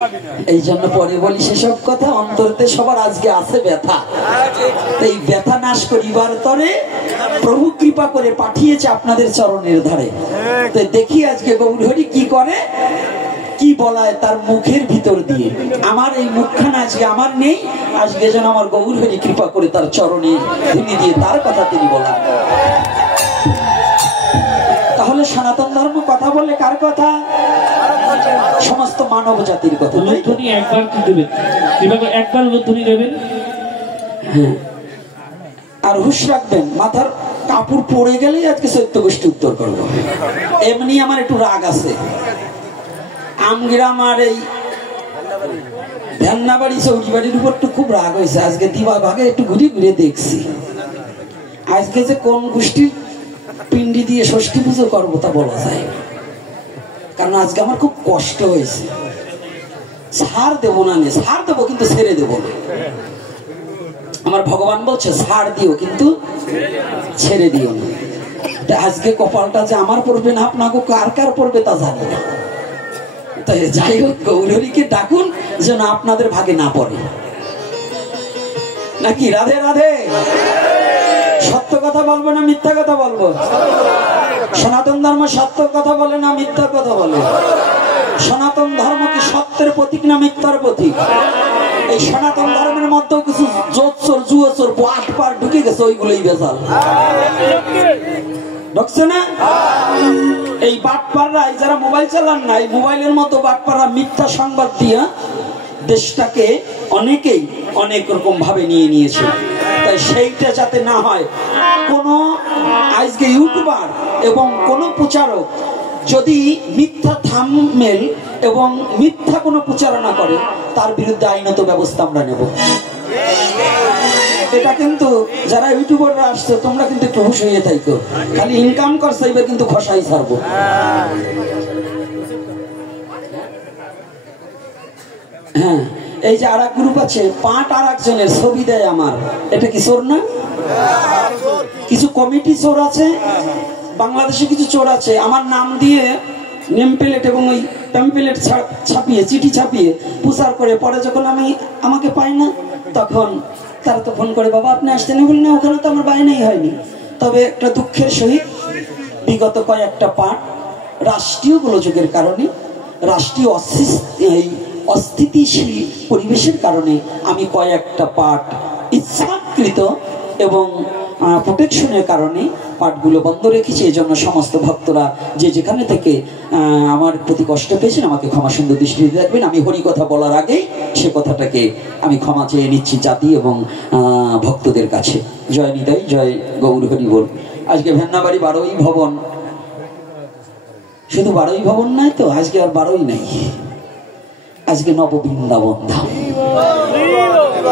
এই জন্য পরে বলি সেসব কথা, অন্তরতে সবার আজকে আছে ব্যথা। এই ব্যথা নাশ করিবার তরে প্রভু কৃপা করে পাঠিয়েছে আপনাদের চরণের ধারে। তো দেখি আজকে গৌরহরি কি করে, কি বলায় তার মুখের ভিতর দিয়ে। আমার এই মুখখানা আজকে আমার নেই, আজকে যেন আমার গৌরহরি কৃপা করে তার চরণে ধুনি দিয়ে তার কথা তিনি বলা। তাহলে সনাতন ধর্ম কথা বলে কার কথা? সমস্ত মানব জাতির কথা। একবার কি দেবেন, একবার উলুধ্বনি দেবেন। হ্যাঁ, আর হুশ রাখবেন, মাথার কাপড় পড়ে গেলেই আজকে চৈত্য গোষ্ঠী উত্তর করবো। এমনি আমার একটু রাগ আছে। আমগ্রাম আর এই ধ্যান্নাবাড়ি চৌকি বাড়ির উপর একটু খুব রাগ হয়েছে। আজকে দিবা ভাগে একটু ঘুরে ঘুরে দেখছি আজকে যে কোন গোষ্ঠীর পিণ্ডি দিয়ে ষষ্ঠী পুজো করবো তা বলা যায়, কারণ আজকে আমার খুব কষ্ট হয়েছে। ছাড় দেবো না, ছাড় দেবো কিন্তু ছেড়ে দেবো না। আমার ভগবান বলছে ছাড় দিও কিন্তু ছেড়ে দিও না। আজকে কপালটা যে আমার পড়বে না আপনাকে কার কার পড়বে তা জানি না। তাই যাই হোক, গৌরহরিকে ডাকুন যেন আপনাদের ভাগে না পড়ে, নাকি? রাধে রাধে। সত্য কথা বলবো না মিথ্যা কথা বলবো? সনাতন ধর্ম সত্য কথা বলে না মিথ্যা কথা বলে? সনাতন ধর্ম কি সত্যের প্রতীক না মিথ্যার প্রতীক? এই সনাতন ধর্মের মধ্যেও কিছু জোচ্চোর জুয়োচোর বাটপার ঢুকে গেছে, ওইগুলোই বেজাল ঢুকছে না? এই বাটপাররা, যারা মোবাইল চালান না, এই মোবাইলের মতো বাটপাররা মিথ্যা সংবাদ দিয়া দেশটাকে অনেকেই অনেক রকম ভাবে নিয়ে নিয়েছে। তাই সেইটা যাতে না হয়, কোন আজকে ইউটিউবার এবং কোন প্রচারক যদি মিথ্যা থাম্বনেল এবং মিথ্যা কোনো প্রচারণা করে, তার বিরুদ্ধে আইনত ব্যবস্থা আমরা নেব। এটা কিন্তু যারা ইউটিউবাররা আসছে, তোমরা কিন্তু একটু হুঁশ হয়ে থাকো। খালি ইনকাম করছে এবার কিন্তু খসাই ছাড়বো। হ্যাঁ, এই যে আর এক গ্রুপ আছে, পাট আর একজনের ছবি দেয় আমার, এটা কি চোর না? কিছু কমিটি চোর আছে, বাংলাদেশে কিছু চোর আছে, আমার নাম দিয়ে নেম প্লেট এবং ওই প্যাম্পলেট ছাপিয়ে, চিঠি ছাপিয়ে প্রচার করে। পরে যখন আমাকে পাই না, তখন তারা তো ফোন করে, বাবা আপনি আসতে না বললেন, ওখানে তো আমার বায়নাই হয়নি। তবে একটা দুঃখের সহিত বিগত কয়েকটা পাঠ রাষ্ট্রীয় গোলযোগের কারণে, রাষ্ট্রীয় অস্থিতিশীল পরিবেশের কারণে আমি কয়েকটা পাঠ ইচ্ছাকৃত এবং প্রোটেকশনের কারণে পাঠগুলো বন্ধ রেখেছি। এই জন্য সমস্ত ভক্তরা যে যেখানে থেকে আমার প্রতি কষ্ট পেয়েছেন, আমাকে ক্ষমা সুন্দর দৃষ্টিতে দেখবেন। আমি হরি কথা বলার আগেই সে কথাটাকে আমি ক্ষমা চেয়ে নিচ্ছি জাতি এবং ভক্তদের কাছে। জয় নিতাই, জয় গৌর হরি বল। আজকে ভেন্নাবাড়ি 12ই ভবন, শুধু 12ই ভবন নয় তো, আজকে আর 12ই নাই, আজকে নববৃন্দাবন ধাম।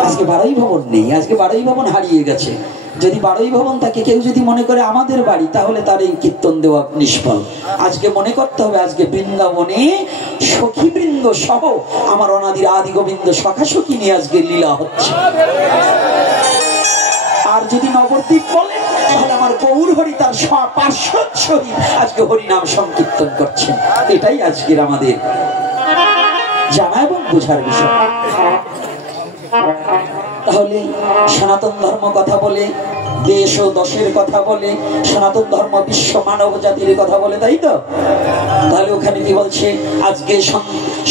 আজকে 12ই ভবন নেই, আজকে 12ই ভবন হারিয়ে গেছে। যদি 12ই ভবন থাকে, কেউ যদি মনে করে আমাদের বাড়ি, তাহলে তার এই কীর্তন দেওয়া নিষ্ফল। আজকে মনে করতে হবে, আজকে বৃন্দাবনে সখীবৃন্দ সহ আমার অনাদির আদি গোবিন্দ সখা সখী নিয়ে আজকে লীলা হচ্ছে। আর যদি নবদ্বীপ বলে, তাহলে আমার গৌর হরি তার পার্শ্বদ সহিত আজকে হরিনাম সংকীর্তন করছেন। এটাই আজকের আমাদের জানা এবং বোঝার বিষয়। তাহলে সনাতন ধর্ম কথা বলে, দেশ ও দশের কথা বলে, সনাতন ধর্ম বিশ্ব মানব জাতির কথা বলে, তাই তো? তাহলে ওখানে কি বলছে? আজকে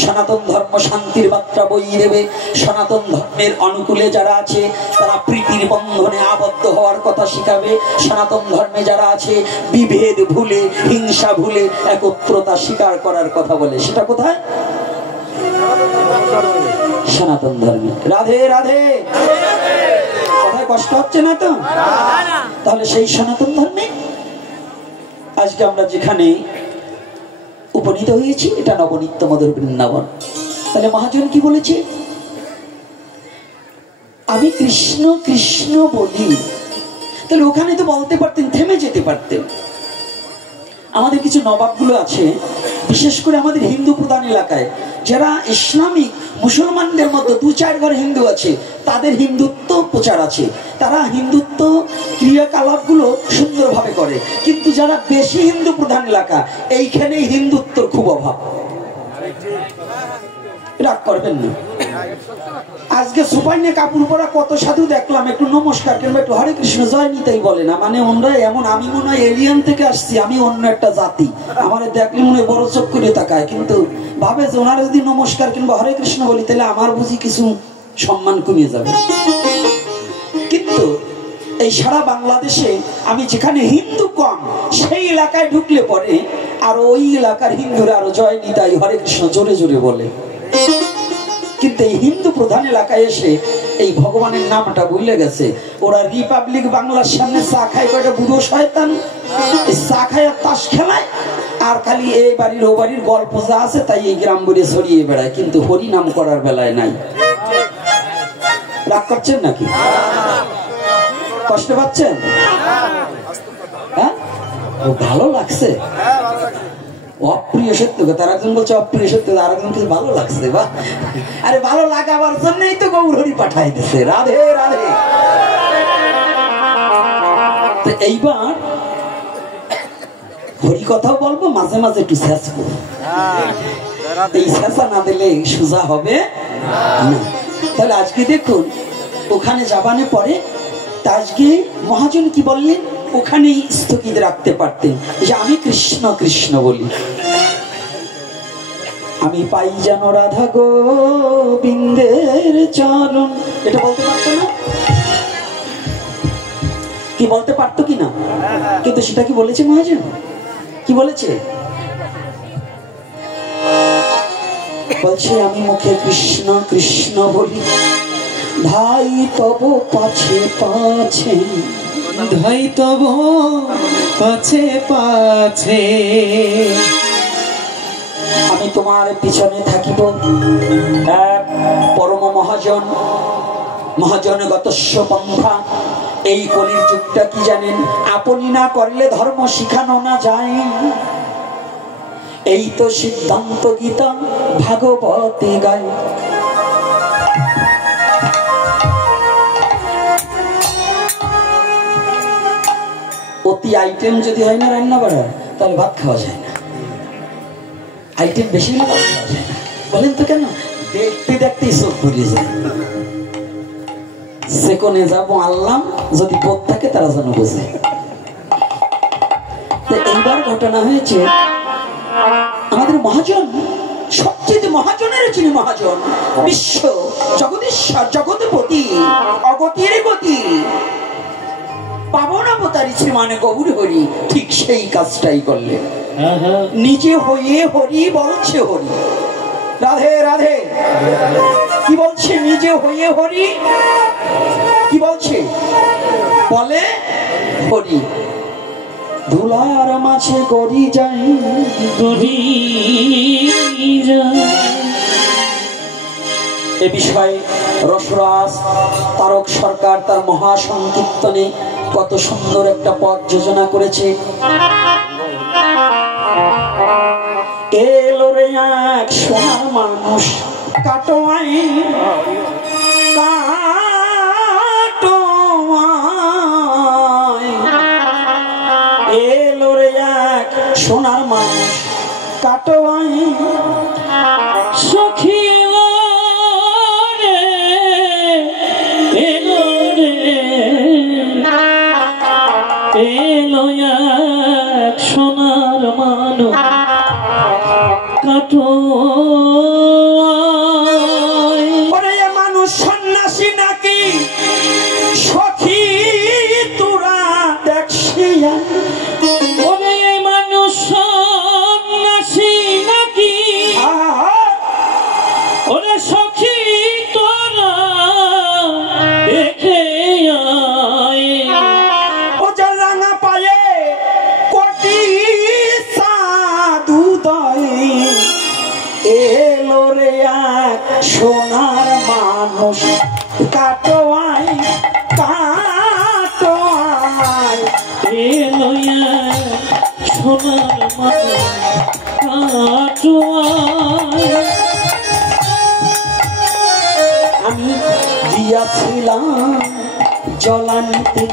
সনাতন ধর্ম শান্তির বার্তা বইয়ে দেবে। সনাতন ধর্মের অনুকূলে যারা আছে, তারা প্রীতির বন্ধনে আবদ্ধ হওয়ার কথা শিখাবে। সনাতন ধর্মে যারা আছে, বিভেদ ভুলে, হিংসা ভুলে একত্রতা স্বীকার করার কথা বলে। সেটা কোথায়? সনাতন ধর্মে। রাধে রাধে। কথায় কষ্ট হচ্ছে না তো? তাহলে সেই সনাতন ধর্মে আজকে আমরা যেখানে উপনীত হয়েছি, এটা নবনিত্য মধুর বৃন্দাবন। তাহলে মহাজন কি বলেছে? আমি কৃষ্ণ কৃষ্ণ বলি। তাহলে ওখানে তো বলতে পারতেন, থেমে যেতে পারতেন। আমাদের কিছু নবাবগুলো আছে, বিশেষ করে আমাদের হিন্দু প্রধান এলাকায়, যারা ইসলামিক মুসলমানদের মধ্যে 2-4 ঘর হিন্দু আছে, তাদের হিন্দুত্ব প্রচার আছে, তারা হিন্দুত্ব ক্রিয়াকলাপগুলো সুন্দরভাবে করে। কিন্তু যারা বেশি হিন্দু প্রধান এলাকা, এইখানে হিন্দুত্বর খুব অভাব। রাগ করবেন না। আজকে সুপাই নিয়ে কাপড় পরা কত সাধু দেখলাম, একটু নমস্কার কিংবা একটু হরে কৃষ্ণ জয় নিতেই বলে না। মানে ওনরা এমন, আমি মনে হয় এলিয়ান থেকে আসছি, আমি অন্য একটা জাতি, আমার দেখলে মনে হয় বড় চোখ করে তাকায়, কিন্তু ভাবে যে ওনারা যদি নমস্কার কিংবা হরে কৃষ্ণ বলি তাহলে আমার বুঝি কিছু সম্মান কমিয়ে যাবে। কিন্তু এই সারা বাংলাদেশে আমি যেখানে হিন্দু কম সেই এলাকায় ঢুকলে পরে আর ওই এলাকার হিন্দুরা আরো জয় নিতাই হরে কৃষ্ণ জোরে জোরে বলে। কিন্তু এই হিন্দু প্রধান এলাকায় এসে এই ভগবানের নামটা ভুলে গেছে। ওরা রিপাবলিক বাংলার সামনে চা খায়, কয়টা বুড়ো শয়তান চা খায় আর তাস খেলায়, আর খালি এই বাড়ির ও বাড়ির গল্প যা আছে তাই এই গ্রাম বুড়ে ছড়িয়ে বেড়ায়, কিন্তু হরি নাম করার বেলায় নাই। রাগ করছেন নাকি? কষ্ট পাচ্ছেন? হ্যাঁ, ও ভালো লাগছে। অপ্রিয় সত্য কথা, আর একজন বলছে অপ্রিয় সত্য, আর একজন কিছু ভালো লাগছে। বা আরে ভালো লাগাবার জন্যই তো গৌর হরি পাঠাই দিছে। রাধে রাধে। তো এইবার হরি কথাও বলবো, মাঝে মাঝে একটু শেষ করবো। এই শেষা না দিলে সোজা হবে না। তাহলে আজকে দেখুন, ওখানে যাবানে পরে আজকে মহাজন কি বললেন, ওখানেই স্থগিত রাখতে পারতেন যে আমি কৃষ্ণ কৃষ্ণ বলি, আমি পাই যেন রাধা গোবিন্দের চরণ, এটা বলতে পারতো না? কি বলতে পারতো কি না? কিন্তু সেটা কি বলেছে মহাজন? কি বলেছে? বলছে আমি মুখে কৃষ্ণ কৃষ্ণ বলি, ধাই তব পাছে পাছে, ধাই তব পাছে পাছে, আমি তোমার পিছনে থাকিব। এক পরম মহাজন, মহাজনগতস্য পন্থা। এই কলির যুগটা কি জানেন? আপনি না করলে ধর্ম শিখানো না যায়। এই তো সিদ্ধান্ত গীতা ভাগবতে গায়। অতি আইটেম যদি হয় না রান্না করা, তাহলে ভাত খাওয়া যায় না। আইটেম বেশি হলে ভাত খাওয়া যায় না। বলেন তো কেন? দেখতে দেখতেই চোখ পুড়িয়ে যায়। সেকনে যাবো আনলাম, যদি বোধ থাকে তারা যেন বোঝে। এইবার ঘটনা হয়েছে, আমাদের মহাজন, সবচেয়ে মহাজনের যিনি মহাজন, বিশ্ব জগদীশ্বর জগৎপতি অগতির গতি পাবনাবতারী শ্রীমান গৌর হরি ঠিক সেই কাজটাই করলেন। নিজে হয়ে হরি বলছে হরি। রাধে রাধে। কি বলছে? নিজে হয়ে হরি কি বলছে? বলে হরি। ধুলার মাঝে গড়ি যাই গড়ি যায়। এ বিষয়ে রসরাজ তারক সরকার তার মহাসংকীর্তনে কত সুন্দর একটা পথ যোজনা করেছে। এলো রে এক সোনার মানুষ কাটোয়াই কাটোয়াই, এলো রে এক সোনার মানুষ কাটোয়াই, সখী এলো এক সোনার মানুষ কাটোয়াই। মানুষ সন্ন্যাসী নাকি সখী তোরা দেখছিয়া? মানুষ সন্ন্যাসী নাকি ওরে সখী তোরা দেখে এলো রে এক সোনার মানুষ কাটোয়াই কাটোয়াই, এলো এক সোনার মানুষ কাটোয়াই। আমি গিয়াছিলাম জলানিতে,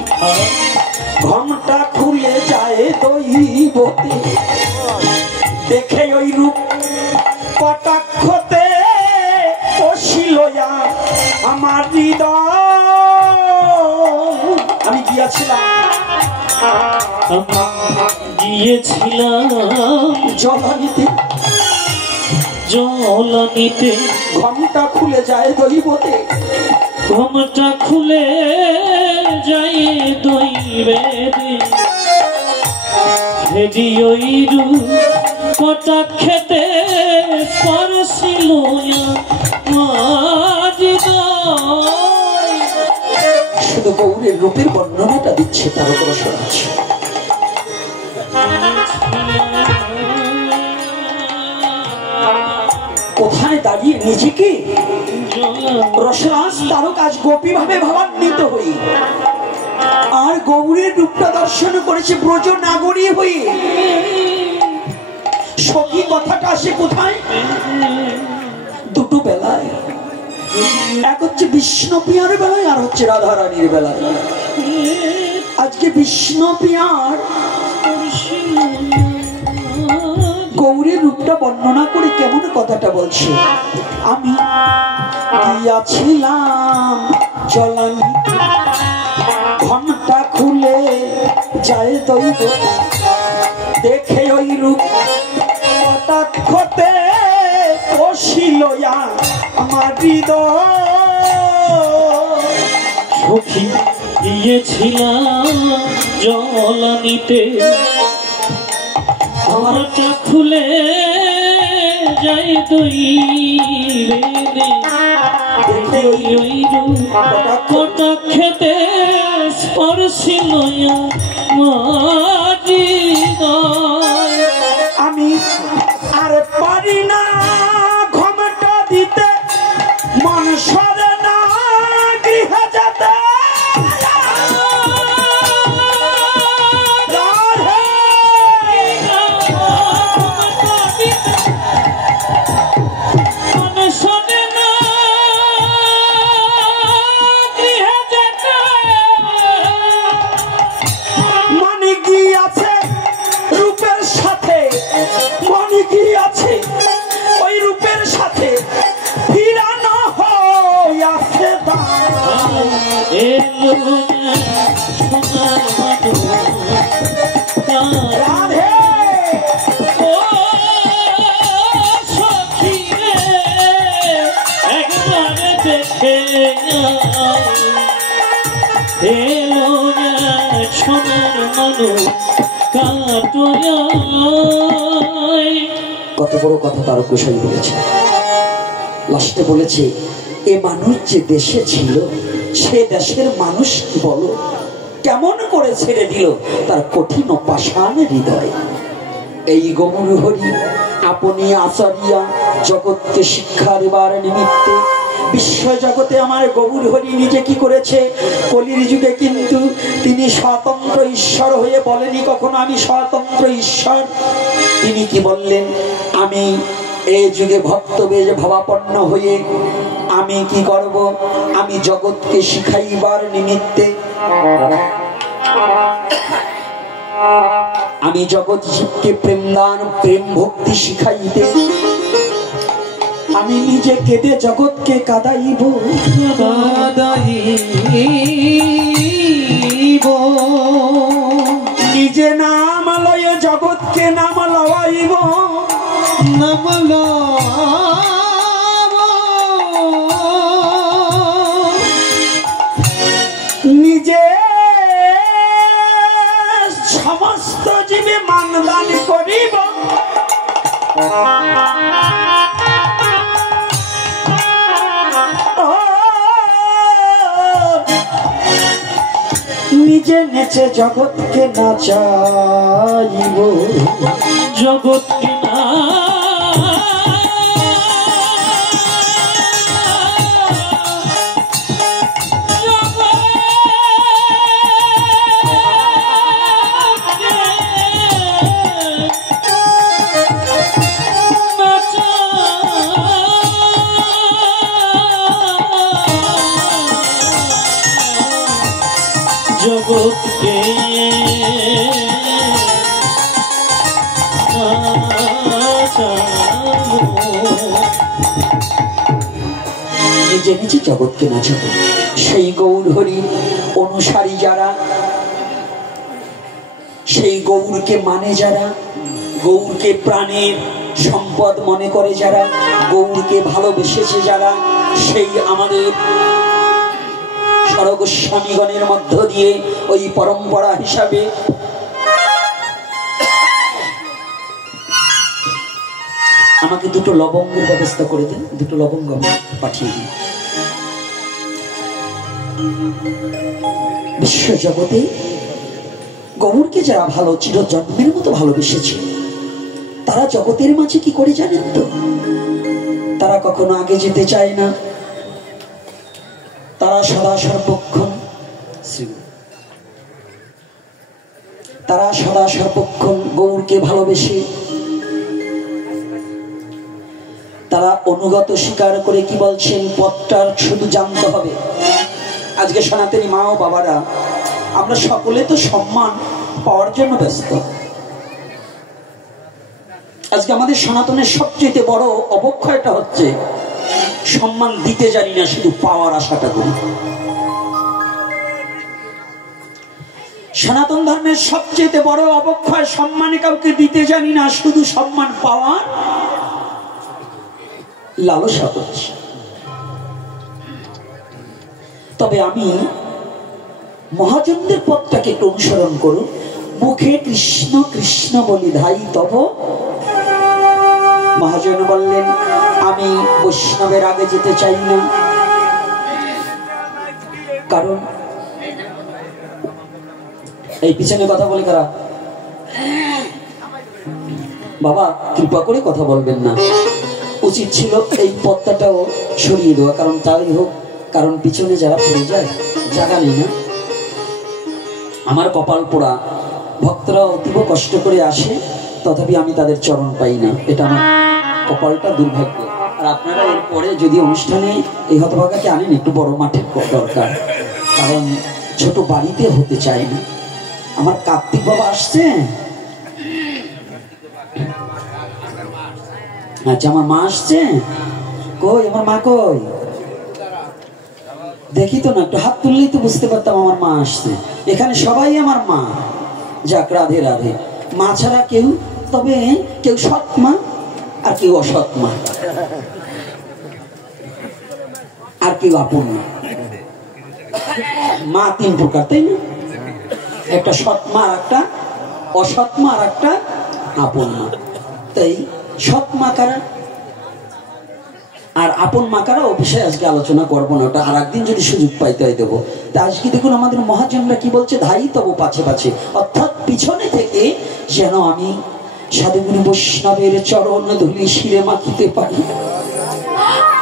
ঘন্টা খুলে যায় দইবতে, দেখে ওই রূপ কটাক্ষতে আমার হৃদয়। আমি গিয়েছিলাম জলানিতে, জলানিতে ঘন্টা খুলে যায় দৈবতে, ঘোমটা খুলে যায় দৈবেদে, হেডি ওই রূপ কটাক্ষেতে পরশিল শুধু গৌরের রূপের বর্ণনাটা দিচ্ছে, তার উপর শোনাচ্ছে। কোথায় দাঁড়িয়ে নিজেকে রসরাজ তারক আজ গোপী ভাবে ভাবান্বিত হই, আর গৌরের রূপটা দর্শন করেছে ব্রজ নাগরী হয়ে। সখী কথাটা আসে কোথায়? দুটো বেলায়, এক হচ্ছে বিষ্ণুপ্রিয়ার বেলায়, আর হচ্ছে রাধারানীর বেলায়। আজকে বিষ্ণুপ্রিয়ার গৌরের রূপটা বর্ণনা করে কেমন কথাটা বলছে। আমি গিয়াছিলাম জলানি, ঘন্টা খুলে যায় দৈব, দেখে ওই রূপ কটাক্ষতে বসিল আমার হৃদয়। সখী গিয়েছিলাম জলানিতে, ঘরটা খুলে যাই দৈবেদে, ওই রূপ কটাক্ষেতে স্পর্শিল আমার হৃদয়। আমি আর পারি না ঘোমটা দিতে, মন সরে না গৃহে যেতে। কত বড় কথা তার কুশাই বলেছে। লাস্টে বলেছে, এ মানুষ যে দেশে ছিল, সে দেশের মানুষ কি বলো, কেমন করে ছেড়ে দিল তার কঠিন পাষাণ হৃদয়। এই গৌর হরি আপনি আচারিয়া জগৎকে শিক্ষা দেবার নিমিত্তে বিশ্ব জগতে আমার গৌর হরি নিজে কি করেছে, কলির যুগে কিন্তু তিনি স্বতন্ত্র ঈশ্বর হয়ে বলেনি কখনো আমি স্বতন্ত্র ঈশ্বর। তিনি কি বললেন, আমি এই যুগে ভক্ত বেশ ভাবাপন্ন হয়ে আমি কি করব, আমি জগৎকে শিখাইবার নিমিত্তে আমি জগৎ জীবকে প্রেমদান প্রেম ভক্তি শিখাইতে আমি নিজে কেঁদে জগৎকে কাঁদাইব, নিজে নাম লয়ে জগৎকে নাম লওয়াইব, নাম নিজে সমস্ত জীবে মানদান করিব, নিজে নেচে জগৎকে নাচাইব, জগৎকে না জগৎকে নিজে নিজে জগৎকে নাচাবো। সেই গৌর হরি অনুসারী যারা, সেই গৌরকে মানে যারা, গৌরকে প্রাণের সম্পদ মনে করে যারা, গৌরকে ভালোবেসেছে যারা, সেই আমাদের সরগোস্বামীগণের মধ্য দিয়ে ওই পরম্পরা হিসাবে আমাকে দুটো লবঙ্গের ব্যবস্থা করে দিন, দুটো লবঙ্গ পাঠিয়ে দিন। বিশ্ব জগতে গৌরকে যারা ভালো চিরজন্মের মতো ভালোবেসেছে তারা জগতের মাঝে কি করে জানেন তো? তারা কখনো আগে যেতে চায় না, তারা সদা সর্বক্ষণ গৌরকে ভালোবেসে তারা অনুগত স্বীকার করে কি বলছেন, পথটার শুধু জানতে হবে। আজকে সনাতনী মা ও বাবারা আমরা সকলে তো সম্মান পাওয়ার জন্য ব্যস্ত। আজকে আমাদের সনাতনের সবচেয়ে বড় অবক্ষয়টা হচ্ছে সম্মান দিতে জানি না, শুধু পাওয়ার আশাটা করি। সনাতন ধর্মের সবচেয়ে বড় অবক্ষয় সম্মানে কাউকে দিতে জানি না, শুধু সম্মান পাওয়ার লালসা করছি। তবে আমি মহাজনদের পথটাকে একটু অনুসরণ করুন। মুখে কৃষ্ণ কৃষ্ণ বলি ধাই তব। মহাজন বললেন আমি বৈষ্ণবের আগে যেতে চাই না, কারণ এই পিছনে কথা বলে কারা? বাবা কৃপা করে কথা বলবেন না, উচিত ছিল এই পথটাও সরিয়ে দেওয়া। কারণ তাই হোক, কারণ পিছনে যারা পড়ে যায় জায়গা নেই না। আমার কপাল পোড়া, ভক্তরা অতীব কষ্ট করে আসে, তথাপি আমি তাদের চরণ পাই না। এটা আমার কপালটা দুর্ভাগ্য। আর আপনারা এরপরে যদি অনুষ্ঠানে এই হতভাগাকে আনেন, একটু বড় মাঠের দরকার, কারণ ছোট বাড়িতে হতে চাই না। আমার কার্তিক বাবা আসছে, আচ্ছা আমার মা আসছে, কই আমার মা কই? দেখি তো না, একটু হাত তুললেই তো বুঝতে পারতাম আমার মা আসছে। এখানে সবাই আমার মা। যাক, রাধে রাধে। মা ছাড়া কেউ, তবে কেউ সৎ মা আর কেউ অসৎ মা, আর কেউ আপন মা। মা তিন প্রকার, তাই না? একটা সৎ মা, আর একটা অসৎ মা, আর একটা আপন মা। তাই সৎ মা কারা আর আপন মা কারা, ও বিষয়ে আজকে আলোচনা করবো না, ওটা আর একদিন যদি সুযোগ পাইতে হয় দেবো। তা আজকে দেখুন আমাদের মহাজনরা কি বলছে, ধাই তব পাছে পাছে, অর্থাৎ পিছনে থেকে যেন আমি সাধুগুরু বৈষ্ণবের চরণ ধুলি শিরে মাখিতে পারি।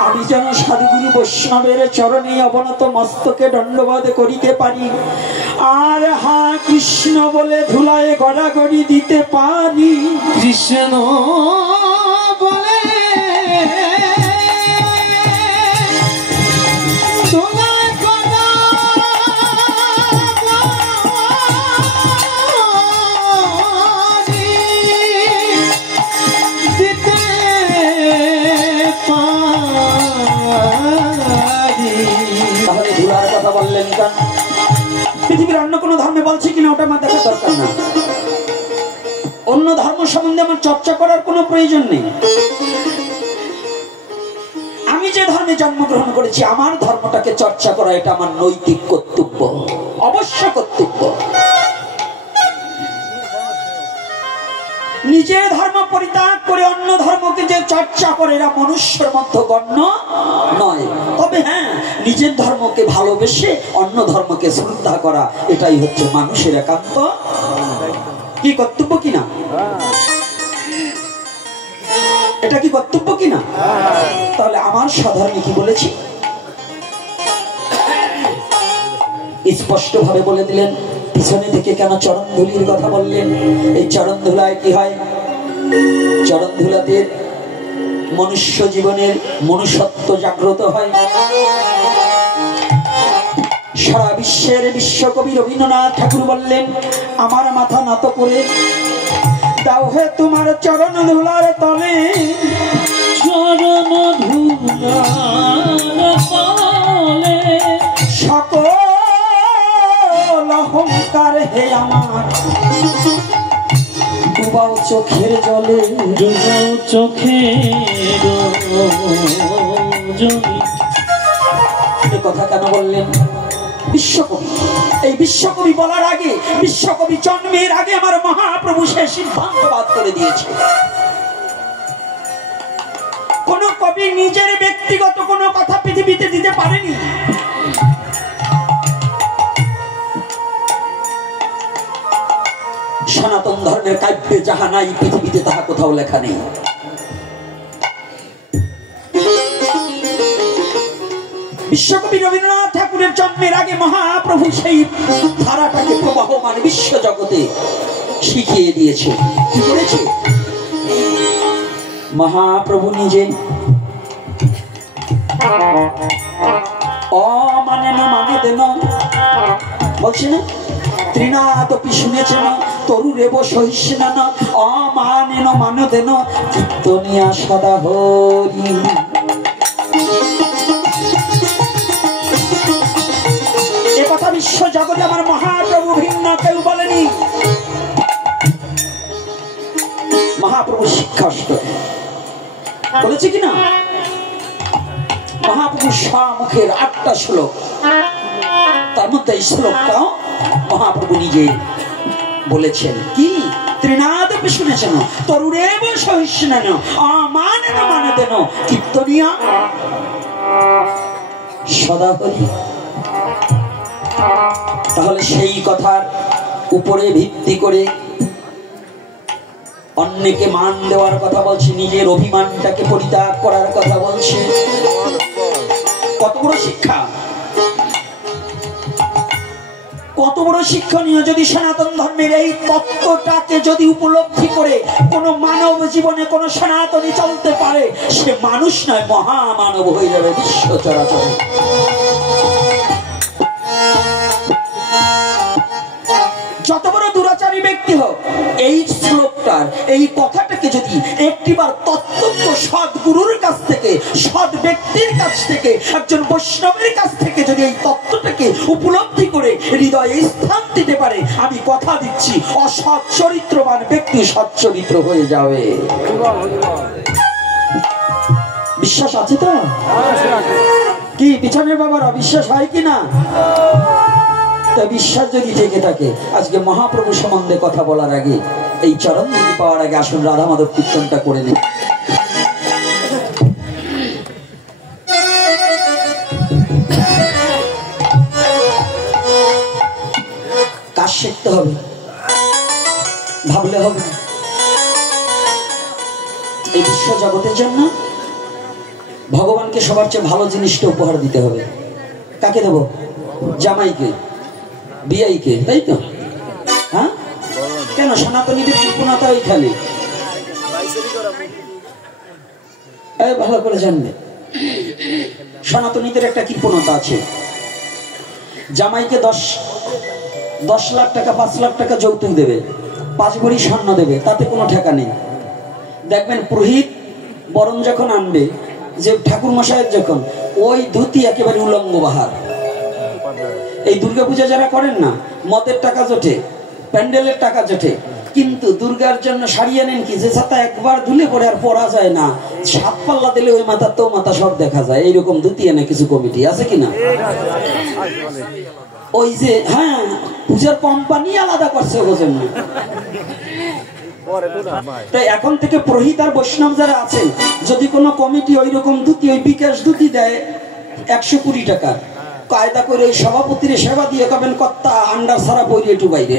আমি যেন সাধুগুরু বৈষ্ণবের চরণে অবনত মস্তকে দণ্ডবাদ করিতে পারি, আর হা কৃষ্ণ বলে ধুলায় গড়াগড়ি দিতে পারি। কৃষ্ণ বলে তাহলে ধুলার কথা বললেন কেন? পৃথিবীর অন্য কোনো ধর্মে বলছে কিনা ওটা আমার দেখার দরকার না। অন্য ধর্ম সম্বন্ধে আমার চর্চা করার কোনো প্রয়োজন নেই। আমি যে ধর্মে জন্মগ্রহণ করেছি, আমার ধর্মটাকে চর্চা করা এটা আমার নৈতিক কর্তব্য, অবশ্য কর্তব্য। নিজের ধর্ম পরিত্যাগ করে অন্য ধর্মকে যে চর্চা করে এরা মনুষ্যের মধ্যে গণ্য নয়। তবে হ্যাঁ, নিজের ধর্মকে ভালোবেসে অন্য ধর্মকে শ্রদ্ধা করা এটাই হচ্ছে মানুষের একান্ত কি কর্তব্য কিনা? এটা কি কর্তব্য কিনা? তাহলে আমার স্বধর্মে কি বলেছি স্পষ্ট ভাবে বলে দিলেন। পিছনে থেকে কেন চরণ ধুলির কথা বললেন? এই চরণ ধুলায় কি হয়? চরণ ধুলাতে মনুষ্য জীবনের মনুষ্যত্ব জাগ্রত হয়। সারা বিশ্বের বিশ্বকবি রবীন্দ্রনাথ ঠাকুর বললেন, আমার মাথা নত করে দাও হে তোমার চরণ ধুলার তলে, চরণ ধুলার হে আমার ডুবাও চোখের জলে, ডুবাও চোখের জলে। এ কথা কেন বললেন? বিশ্বকবি, এই বিশ্বকবি বলার আগে, বিশ্বকবি জন্মের আগে আমার মহাপ্রভু সে সিদ্ধান্তবাদ করে দিয়েছে। কোন কবি নিজের ব্যক্তিগত কোনো কথা পৃথিবীতে দিতে পারেনি। সনাতন ধর্মের কাব্যে যাহা নাই পৃথিবীতে তাহা কোথাও লেখা নেই। বিশ্বকবি রবীন্দ্রনাথ ঠাকুরের জন্মের আগে মহাপ্রভু সেই ধারাটাকে প্রবাহমান বিশ্ব জগতে শিখিয়ে দিয়েছে। কি করেছে মহাপ্রভু নিজে? অমানেন মানে দেন বলছে না, ত্রিনাদপি শুনেছেন তরুরেব সহিষ্ণান, অমানেন মানে দেন কীর্তনিয়া সদা হরি। এ কথা বিশ্ব জগতে আমার মহাপ্রভু ভিন্ন কেউ বলেনি। মহাপ্রভু শিক্ষাষ্ট বলেছে কিনা? মহাপ্রভু মুখের 8টা শ্লোক, তার মধ্যে এই শ্লোকটাও মহাপ্রভু নিজে বলেছেন। কি? ত্রিনাদপি শুনেছেন তরুরেব সহিষ্ণান, অমানেন মানে দেন কীর্তনিয়া সদা হরি। তাহলে সেই কথার উপরে ভিত্তি করে অন্যকে মান দেওয়ার কথা বলছে, নিজের অভিমানটাকে পরিত্যাগ করার কথা বলছে। কত বড় শিক্ষা, কত বড় শিক্ষণীয়! যদি সনাতন ধর্মের এই তত্ত্বটাকে যদি উপলব্ধি করে কোন মানব জীবনে কোন সনাতনী চলতে পারে, সে মানুষ নয়, মহামানব হয়ে যাবে বিশ্ব চরাচরে। যত বড় দুরাচারী ব্যক্তি হোক, এই শ্লোকটার এই কথাটাকে যদি একটিবার তত্ত্বজ্ঞ সদ্গুরুর কাছ থেকে, সৎ ব্যক্তির কাছ থেকে, একজন বৈষ্ণবের কাছ থেকে যদি এই তত্ত্বটাকে উপলব্ধি করে হৃদয়ে স্থান দিতে পারে, আমি কথা দিচ্ছি অসৎ চরিত্রবান ব্যক্তি সৎ চরিত্র হয়ে যাবে। বিশ্বাস আছে তো? কি পিছনের বাবার অবিশ্বাস হয় কিনা? তা বিশ্বাস যদি থেকে থাকে, আজকে মহাপ্রভু সম্বন্ধে কথা বলার আগে, এই চরণ দিকে পাওয়ার আগে আসুন রাধা মাধব কীর্তনটা করে নিন। কাজ শিখতে হবে, ভাবলে হবে। এই বিশ্ব জগতের জন্য ভগবানকে সবার চেয়ে ভালো জিনিসটা উপহার দিতে হবে। কাকে দেব? জামাইকে, বিয়াইকে, তাই তো? হ্যাঁ, কেন? সনাতনীদের কৃপণতা ওইখানে। ভালো করে জানবে, সনাতনীদের একটা কৃপণতা আছে। জামাইকে 10 লাখ টাকা 5 লাখ টাকা যৌতুক দেবে, 5 ভরি স্বর্ণ দেবে, তাতে কোনো ঠেকা নেই। দেখবেন পুরোহিত বরণ যখন আনবে, যে ঠাকুর মশাইয়ের যখন, ওই ধুতি একেবারে উলঙ্গ বাহার। এই দুর্গাপূজা যারা করেন না, মদের টাকা জোটে, প্যান্ডেলের টাকা জোটে, কিন্তু দুর্গার জন্য শাড়ি আনেন কি, যে ছাতা একবার ধুলে পরে আর পরা যায় না, 7 পাল্লা দিলে ওই মাথা তো মাথা সব দেখা যায়। এইরকম ধুতি এনে কিছু কমিটি আছে কিনা? ওই যে হ্যাঁ, পূজার কোম্পানি আলাদা করছে, বোঝেন না? তাই এখন থেকে পুরোহিত আর বৈষ্ণব যারা আছেন, যদি কোনো কমিটি ওই রকম ধুতি, ওই বিকাশ ধুতি দেয় 120 টাকা, কায়দা করে ওই সভাপতির সেবা দিয়ে কবেন কর্তা আন্ডার ছাড়া পড়ি একটু বাইরে।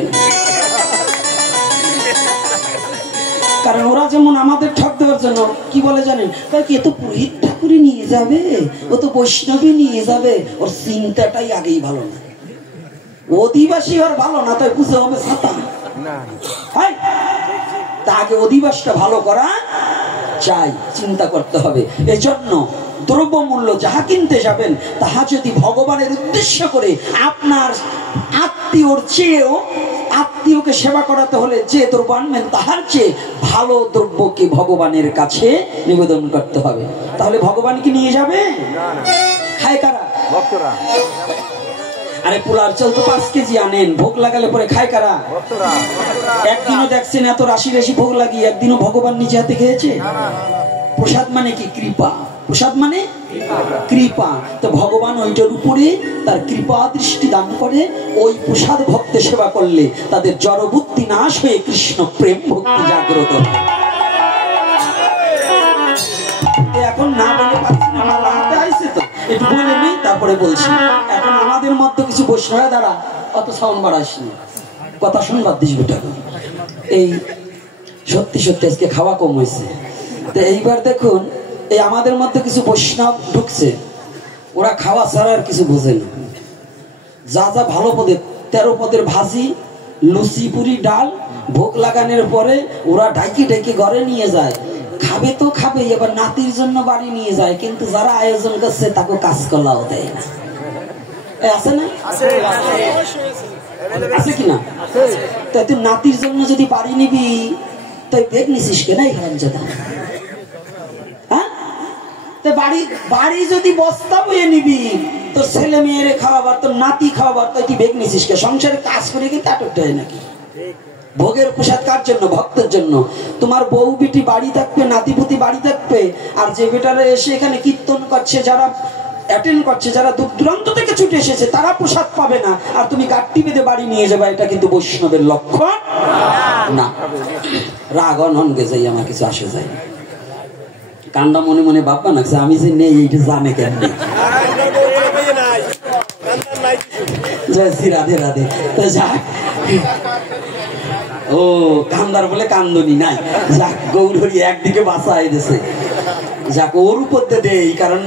কারণ ওরা যেমন আমাদের ঠক দেওয়ার জন্য কি বলে জানেন, কি এত পুরোহিত ঠাকুরই নিয়ে যাবে, ও তো বৈষ্ণবী নিয়ে যাবে, ওর চিন্তাটাই আগেই ভালো না, অধিবাসী আর ভালো না, তাই বুঝে হবে ছাতা। তা আগে অধিবাসটা ভালো করা চাই, চিন্তা করতে হবে। এজন্য দ্রব্যমূল্য যাহা কিনতে যাবেন, তাহা যদি ভগবানের উদ্দেশ্য করে, আপনার আত্মীয়র চেয়েও, আত্মীয়কে সেবা করাতে হলে যে দ্রব্য আনবেন, তাহার চেয়ে ভালো দ্রব্যকে ভগবানের কাছে নিবেদন করতে হবে। তাহলে ভগবান কি নিয়ে যাবে? খায় কারা? ভক্তরা। আরে পোলার চাল তো 5 কেজি আনেন, ভোগ লাগালে পরে খায় কারা? একদিনও দেখছেন এত রাশি রাশি ভোগ লাগিয়ে একদিনও ভগবান নিজে হাতে খেয়েছে? প্রসাদ মানে কি? কৃপা। প্রসাদ মানে কৃপা। তো ভগবান ওইটার উপরে তার কৃপা দৃষ্টি দান করে। ওই প্রসাদ ভক্ত সেবা করলে তাদের জড় বুদ্ধি নাশ হয়ে কৃষ্ণ প্রেম ভক্তি জাগ্রত। এখন না বলে পারছি না, মালা হাতে আইছে তো একটু বলে নেই, তারপরে বলছি। এখন আমাদের মধ্যে কিছু বৈষ্ণব দ্বারা অত সাউন্ড বাড়াইনি, কথা শুনবার দিস বেটা। এই সত্যি সত্যি আজকে খাওয়া কম হয়েছে। তো এইবার দেখুন, এই আমাদের মধ্যে কিছু বৈষ্ণব ঢুকছে, ওরা খাওয়া ছাড়া আর কিছু বোঝে না। যা যা ভালো পদে 13 পদের ভাজি, লুচি, পুরি, ডাল ভোগ লাগানোর পরে ওরা ডাইকি ডাইকি ঘরে নিয়ে যায়। খাবে তো খাবে, এবার নাতির জন্য বাড়ি নিয়ে যায়, কিন্তু যারা আয়োজন করছে তাকে কাজ কলাও দেয় না। আছে না? আছে কিনা? তাই তুই নাতির জন্য যদি বাড়ি নিবি তাই বেগ নিছিস কেন? এখানে যেটা বাড়ি যদি বস্তা বয়ে নিবি, তোর ছেলে মেয়েরে খাওয়াবার, তোর নাতি খাওয়াবার, তাই তুই বেগ নিছিস কে? সংসারে কাজ করে কিন্তু আটকতে হয় নাকি? ভোগের প্রসাদ কার জন্য? ভক্তের জন্য। তোমার বউ বিটি বাড়ি থাকবে, নাতিপুতি বাড়ি থাকবে, আর যে বেটারা এসে এখানে কীর্তন করছে, যারা অ্যাটেন্ড করছে, যারা দূর দূরান্ত থেকে ছুটে এসেছে, তারা প্রসাদ পাবে না, আর তুমি গাট্টি বেঁধে বাড়ি নিয়ে যাবে। এটা কিন্তু বৈষ্ণবের লক্ষণ না। রাগ অনন গেছে, আমার কিছু আসে যায়। কান্ডা মনে মনে ভাববা না আমি যে নেই এইটা জানে কেন? রাধে রাধে। তো যাক, ও কান্দার বলে কান্দনি নাই। যাক, গৌরহরি একদিকে বাঁচা দিয়েছে। যাক, ওর উপর দেই, কারণ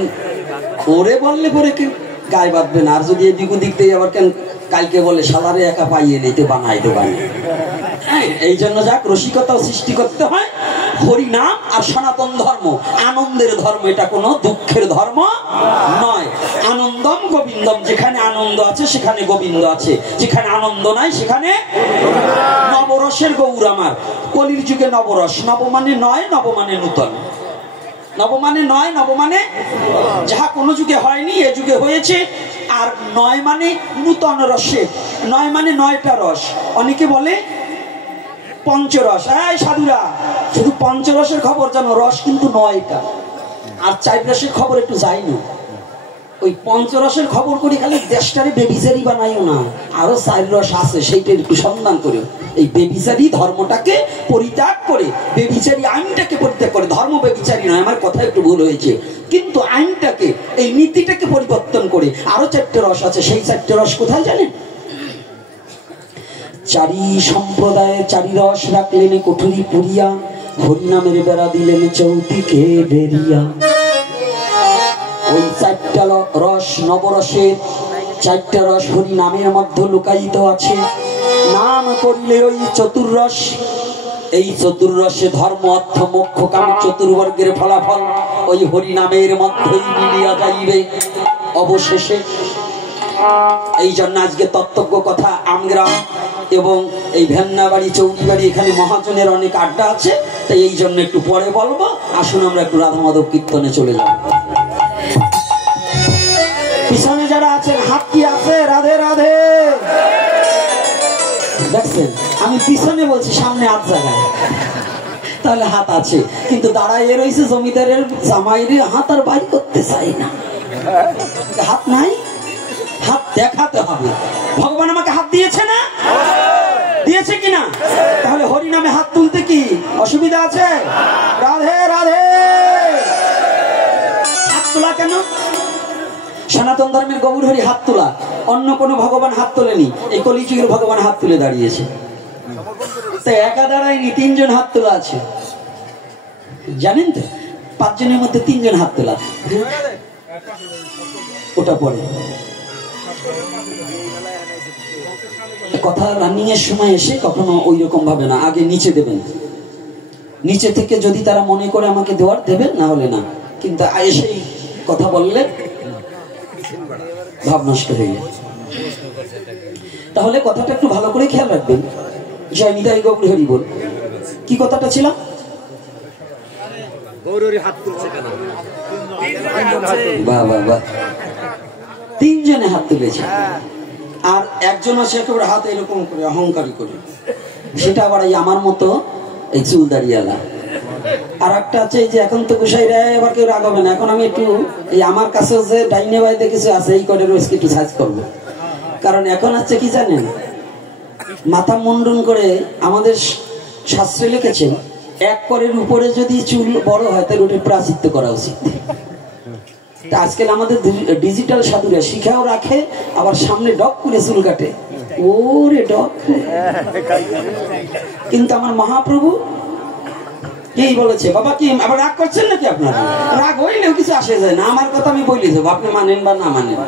ওরে বললে পরে গায়ে বাঁধবে না। আর যদি এদিক ওদিক দিয়ে আবার কেন কালকে বলে সালারে একা পাইয়ে নিতে বানাইতে পারে। এই জন্য যাক, রসিকতাও সৃষ্টি করতে হয়। হরিনাম আর সনাতন ধর্ম আনন্দের ধর্ম, এটা কোনো দুঃখের ধর্ম নয়। আনন্দম গোবিন্দম, যেখানে আনন্দ আছে সেখানে গোবিন্দ আছে, যেখানে আনন্দ নাই সেখানে নবরসের গৌর আমার। কলির যুগে নবরস, নব মানে নয়, নব মানে নূতন। নব মানে নয়, নব মানে যাহা কোনো যুগে হয়নি এ যুগে হয়েছে। আর নয় মানে নূতন রসে, নয় মানে 9টা রস। অনেকে বলে পঞ্চরস। এই সাধুরা, শুধু পঞ্চরসের খবর জানো, রস কিন্তু 9টা। আর 4 রসের খবর একটু যাই না। ওই পঞ্চরসের খবর করি খালি দেশটারে বেবিচারি বানাইও না, আরো 4 রস আছে, সেইটা একটু সন্ধান করে। এই বেবিচারি ধর্মটাকে পরিত্যাগ করে, বেবিচারি আইনটাকে পরিত্যাগ করে, ধর্ম বেবিচারি নয়, আমার কথা একটু ভুল হয়েছে, কিন্তু আইনটাকে, এই নীতিটাকে পরিবর্তন করে আরো 4টে রস আছে। সেই 4টে রস কোথায় জানেন? 4 সম্প্রদায়ে 4 রস রাখলেন কুঠুরি পুরিয়া, হরিনামের বেড়া দিলেন চৌদিকে বেরিয়া। ওই 4টা রস নবরসের, 4টা রস হরিনামের মধ্যে লুকায়িত আছে। নাম করলে ওই চতুর্রস, এই চতুর্রসে ধর্ম অর্থ মোক্ষ কাম চতুর্বর্গের ফলাফল ওই হরিনামের মধ্যেই মিলিয়া যাইবে অবশেষে। এই জন্য আজকে তত্ত্বজ্ঞ কথা আমগ্রাম এবং এই ভেন্নাবাড়ি, চৌকিবাড়ি, এখানে মহাজনের অনেক আড্ডা আছে, তাই এই জন্য একটু পরে বলবো। আসুন আমরা একটু রাধা মাধব কীর্তনে চলে যাব। পিছনে যারা আছেন হাত কি আছে? রাধে রাধে। দেখছেন, আমি পিছনে বলছি, সামনে হাত জায়গায়, তাহলে হাত আছে, কিন্তু দাঁড়াইয়ে রয়েছে জমিদারের জামাইরে হাত আর বাইর করতে চাই না। হাত নাই, হাত দেখাতে হবে। ভগবান আমাকে হাত দিয়েছে না? দিয়েছে কিনা? তাহলে হরি নামে হাত তুলতে কি অসুবিধা আছে? রাধে রাধে। হাত তোলা কেন? সনাতন ধর্মের গৌর হরি হাত তোলা, অন্য কোন ভগবান হাত তোলেনি। এই কলিযুগের ভগবান হাত তুলে দাঁড়িয়েছে। তাই একা দাঁড়ায়নি, 3 জন হাত তোলা আছে, জানেন তো? 5 জনের মধ্যে 3 জন হাত তোলা। ওটা পরে কথা রানিং এর সময় এসে কখনো ওই রকম ভাবে না, আগে নিচে দেবেন। নিচে থেকে যদি তারা মনে করে আমাকে দেওয়ার দেবেন, না হলে না। কিন্তু এসেই কথা বললে ভাব নষ্ট হয়ে যায়। তাহলে কথাটা একটু ভালো করে খেয়াল রাখবেন। জয় নিতাই গৌর হরি বল। কি কথাটা ছিল? বাহ বাহ বাহ, 3 জনে হাত তুলেছে। আর একজন আছে একেবারে হাত এরকম করে অহংকারী করে, সেটা আবার এই আমার মতো এই চুল দাঁড়িয়ালা। আর একটা আছে এই যে এখন তো গোসাইরা আবার কেউ রাগ হবে না, এখন আমি একটু এই আমার কাছে যে ডাইনে বাইরে কিছু আছে এই করে রোজ একটু সাজ করবো। কারণ এখন হচ্ছে কি জানেন, মাথা মুন্ডন করে আমাদের শাস্ত্রে লিখেছেন এক করের উপরে যদি চুল বড় হয় তাহলে ওটা প্রায়শ্চিত্ত করা উচিত। তা আজকাল আমাদের ডিজিটাল সাধুরা শিখাও রাখে, আবার সামনে ডক করে চুল কাটে। ওরে ডক! কিন্তু আমার মহাপ্রভু এই বলেছে, বাবা কি আবার রাগ করছেন নাকি? আপনার রাগ হইলেও কিছু আসে যায় না, আমার কথা আমি বলি যাবো, আপনি মানেন বা না মানেন।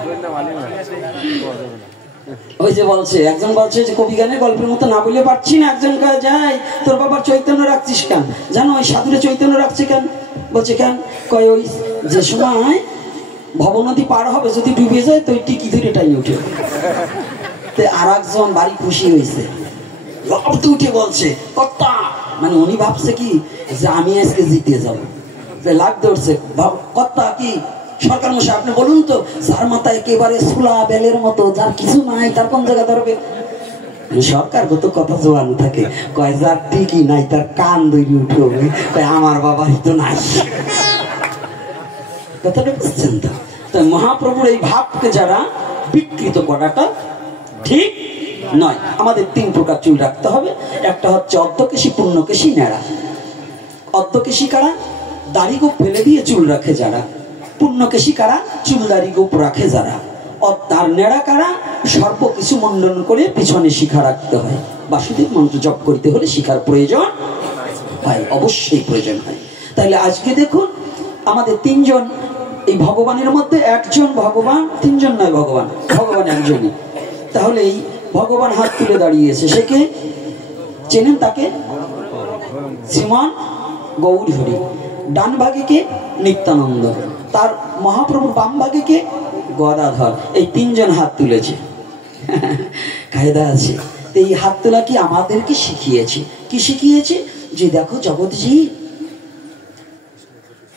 ওই যে বলছে, একজন বলছে যে কবি গানের গল্পের মতো না বলে পারছি না, একজন কয়ে যায় তোর বাবার চৈতন্য রাখছিস কেন? জানো ওই সাধুরে চৈতন্য রাখছে কেন? বলছে কেন? কয় ওই যে সময় ভবনদী পার হবে যদি ডুবে যায় তো ওই টিকি ধরে টাইম উঠে। আর একজন বাড়ি খুশি হয়েছে, লবতে উঠে বলছে কর্তা, মানে উনি ভাবছে কি যে আমি আজকে জিতে যাবো, লাগ ধরছে কর্তা কি সরকার মশাই আপনি বলুন তো, যার মাথায় একেবারে সুলা বেলের মতো, যার কিছু নাই তার কোন জায়গা ধরবে? সরকার কত কথা জোয়ানো থাকে, কয় যার ঠিকই নাই তার কান ধরে উঠে হবে, কয় আমার বাবারই তো নাই। কথাটা বুঝছেন তো? তাই মহাপ্রভুর এই ভাবকে যারা বিকৃত করাটা ঠিক নয়। আমাদের 3 প্রকার চুল রাখতে হবে। একটা হচ্ছে অর্ধকেশী, পূর্ণকেশী, ন্যাড়া। অর্ধকেশী কারা? দাড়ি গোপ ফেলে দিয়ে চুল রাখে যারা। পূর্ণকেশী কারা? চুল দাড়ি গোপ রাখে যারা। আর ন্যাড়া কারা? সর্ব কিছু মন্ডন করে পিছনে শিখা রাখতে হয়। বাসুদেব মন্ত্র জপ করতে হলে শিখার প্রয়োজন হয়, অবশ্যই প্রয়োজন হয়। তাহলে আজকে দেখুন আমাদের 3 জন, এই ভগবানের মধ্যে একজন ভগবান, 3 জন নয়, ভগবান একজনই। তাহলে এই ভগবান হাত তুলে দাঁড়িয়েছে, সে কে চেনেন? তাকে শ্রীমান গৌর হরি। ডান ভাগে কে? নিত্যানন্দ। তার মহাপ্রভুর বাম ভাগে কে? গদাধর। এই 3 জন হাত তুলেছে। কায়দা আছে। এই হাত তোলা কি আমাদেরকে শিখিয়েছে? কি শিখিয়েছে? যে দেখো জগৎজি,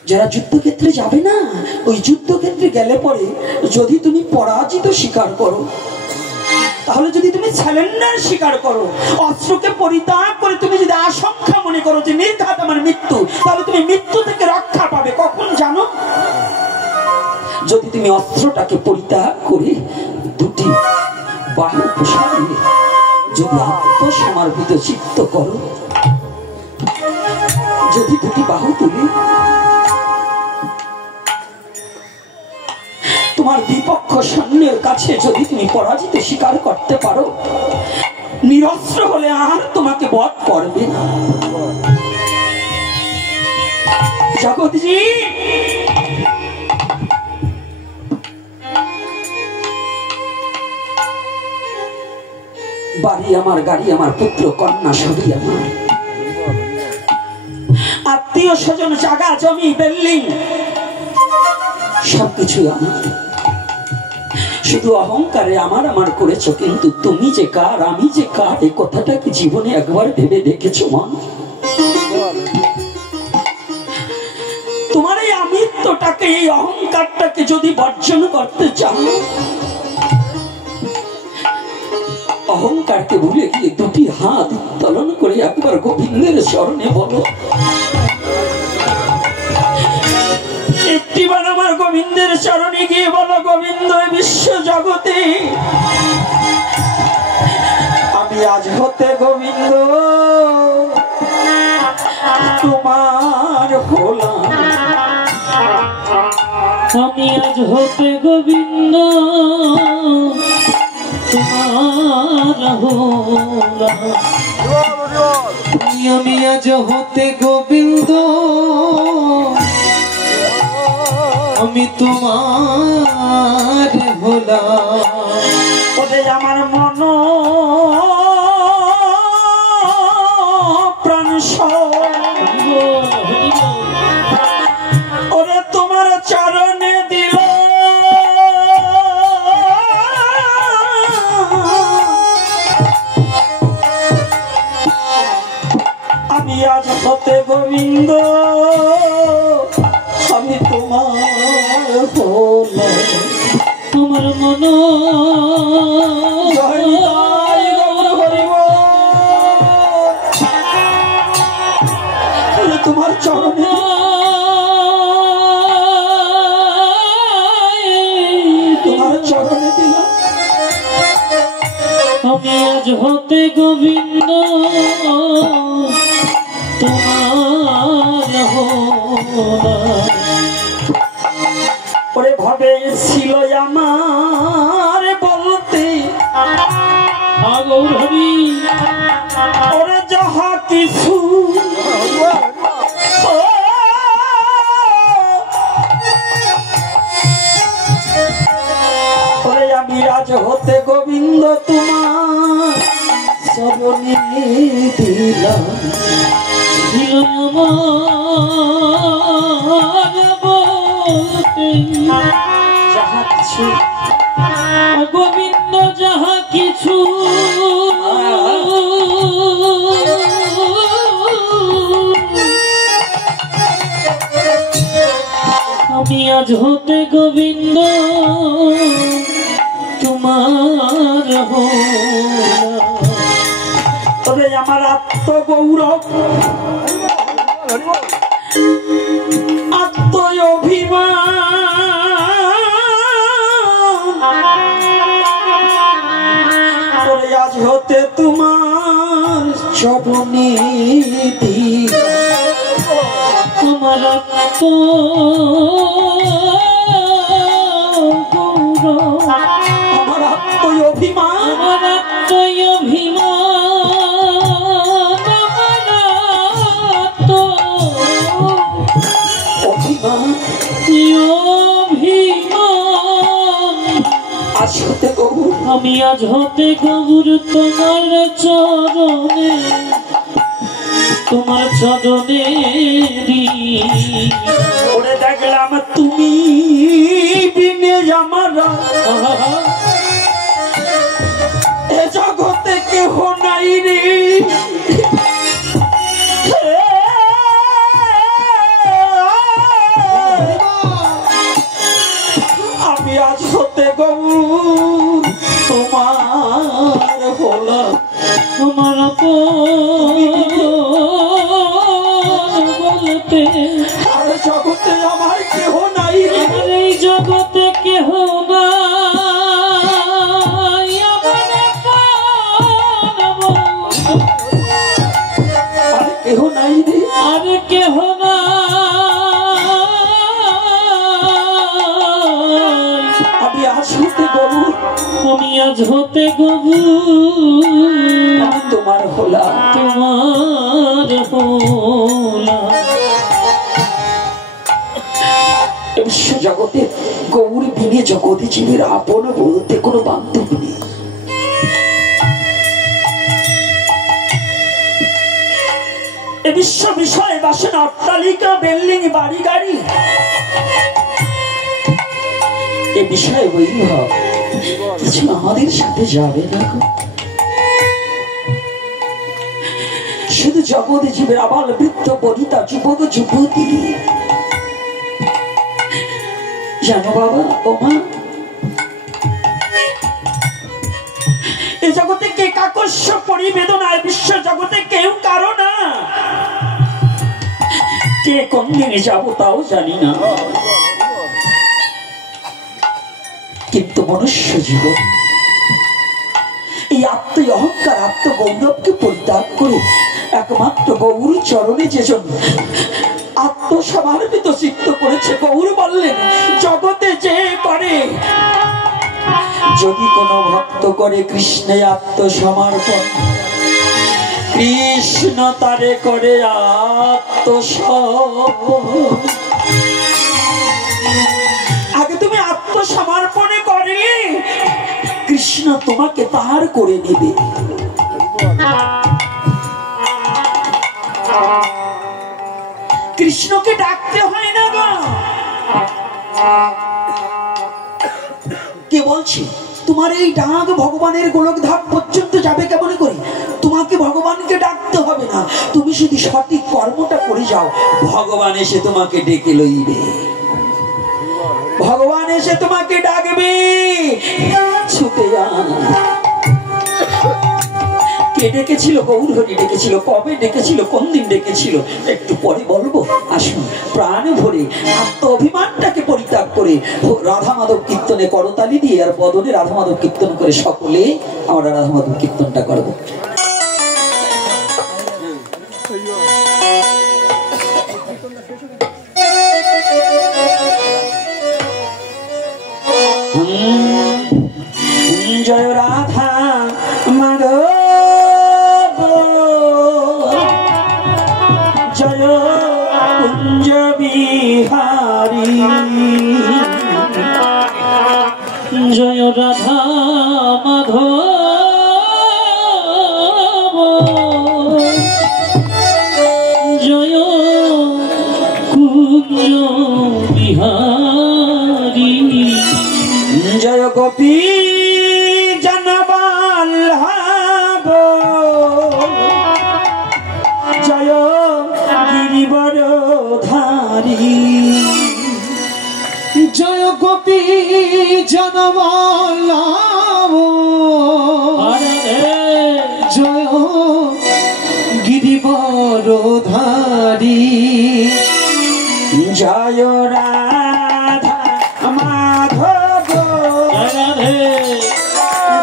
যারা যুদ্ধক্ষেত্রে যাবে না, ওই যুদ্ধক্ষেত্রে গেলে পরে যদি তুমি পরাজিত স্বীকার করো, তাহলে যদি তুমি স্যালেন্ডার স্বীকার করো, অস্ত্রকে পরিত্যাগ করে তুমি যদি আশঙ্কা মনে করো যে নির্ঘাত আমার মৃত্যু, তাহলে তুমি মৃত্যু থেকে রক্ষা পাবে কখন জানো? যদি তুমি অস্ত্রটাকে পরিত্যাগ করে দুটি বাহু প্রসারিয়ে যদি আত্মসমর্পিত চিত্ত করো, যদি দুটি বাহু তুলে তোমার বিপক্ষ সৈন্যের কাছে যদি তুমি পরাজিত স্বীকার করতে পারো, নিরস্ত্র হলে আর তোমাকে বধ করবে না। জগৎজি, বাড়ি আমার, গাড়ি আমার, পুত্র কন্যা সবই আমার, আত্মীয় স্বজন, জায়গা জমি, বিল্ডিং সবকিছু আমার। শুধু অহংকারে আমার আমার করেছ, কিন্তু তুমি যে কার, আমি যে কার, এই কথাটা কি জীবনে একবার ভেবে দেখেছো মন? তোমার এই আমিত্বটাকে, এই অহংকারটাকে যদি বর্জন করতে চাও, অহংকারকে ভুলে গিয়ে দুটি হাত উত্তোলন করে একবার গোবিন্দের চরণে বলো, একটিবার আমার গোবিন্দের চরণে গিয়ে বলো, গোবিন্দ বিশ্ব জগতে আমি আজ হতে গোবিন্দ তোমার হলাম, আমি আজ হতে গোবিন্দ তোমার হলাম, আমি আজ হতে গোবিন্দ আমি তোমার হলাম। ওদের আমার মন প্রাণ ওরে তোমার চরণে দিল, আমি আজ হতে গোবিন্দ আমি তোমার হলাম। আমার মন তোমার চরণে তোমার চরণে দিলাম আমি আজ হতে গোবিন্দ তোমার হলা। ওরে ভাবে ছিল আমার বলতে আগর হরি ওরে যাহা কিছু ওরে আমি আজ হতে গোবিন্দ তোমার সবনি দিলাম ছিল আমার বলতে যাহা কিছু গোবিন্দ যাহা কিছু আমি আজ হতে গোবিন্দ তোমার হলা। তবে আমার আত্মগৌরব আত্ম অভিমান আজ হতে তোমার চরণে তোমার আমার আত্ম অভিমান আমার অভিমান আজ হতে গৌর আমি আজ হতে গৌর তোমার চরণে ওরে দেখলাম তুমি বিনে আমার এ জগতে কেহ নাই রে আমি আজ হতে গৌর তোমার হলাম তোমার বলতে আর জগতে আমার কেহ নাই রে আমার এই জগতে কেহ নাই আর কেহ নাই রে আর কেহ আমি আজ হতে গৌর আমি আজ হতে গবু আমি তোমার হলাম তোমার হলা। বিশ্ব জগতে গৌর বিনে জগতে জীবের আপন বলতে কোনো বান্ধব নেই। এ বিশ্ব বিষয়ে বাসনা অট্টালিকা বিল্ডিং বাড়ি গাড়ি এ বিষয়ে বৈভব কিছু আমাদের সাথে যাবে না গো। শুধু জগতে জীবের আবাল বৃদ্ধ বনিতা যুবক যুবতী জানো বাবা ও মা এ জগতে কে কাকস্য পরিবেদনায় বিশ্ব জগতে কেউ কারো না কে কোন দিনে যাবো তাও জানি না কিন্তু মনুষ্য জীবন এই আত্ম অহংকার আত্মগৌরবকে পরিত্যাগ করে একমাত্র গৌর চরণে যেজন আত্মসমর্পিত চিত্ত করেছে গৌর বললেন জগতে যে করে যদি কোনো ভক্ত করে কৃষ্ণে আত্মসমর্পণ কৃষ্ণ তারে করে আত্মসমর্পণ আগে তুমি আত্মসমর্পণে করলে কৃষ্ণ তোমাকে তার করে নেবে কৃষ্ণকে ডাকতে হয় না গো কে বলছি তোমার এই ডাক ভগবানের গোলক ধাপ পর্যন্ত যাবে কেমন করে তোমাকে ভগবানকে ডাকতে হবে না তুমি যদি সঠিক কর্মটা করে যাও ভগবান এসে তোমাকে ডেকে লইবে ভগবান এসে তোমাকে ডাকবে কে ডেকেছিল, গৌরহরি ডেকেছিল, কবে ডেকেছিল, কোন দিন ডেকেছিল একটু পরে বলবো। আসুন প্রাণ ভরে আত্ম অভিমানটাকে পরিত্যাগ করে রাধা মাধব কীর্তনে করতালি দিয়ে আর বদনে রাধা মাধব কীর্তন করে সকলে আমরা রাধা মাধব কীর্তনটা করবো। জয় রাধা মাধব জয় কুঞ্জ বিহারী, জয় রাধা মাধব জয় কুঞ্জ বিহারী, জয় গোপী জনবল্লভ জয় গিরিবরধারী, জয় গোপী জনবল্লভ জয় গিরিবরধারী, জয় রাধা মাধব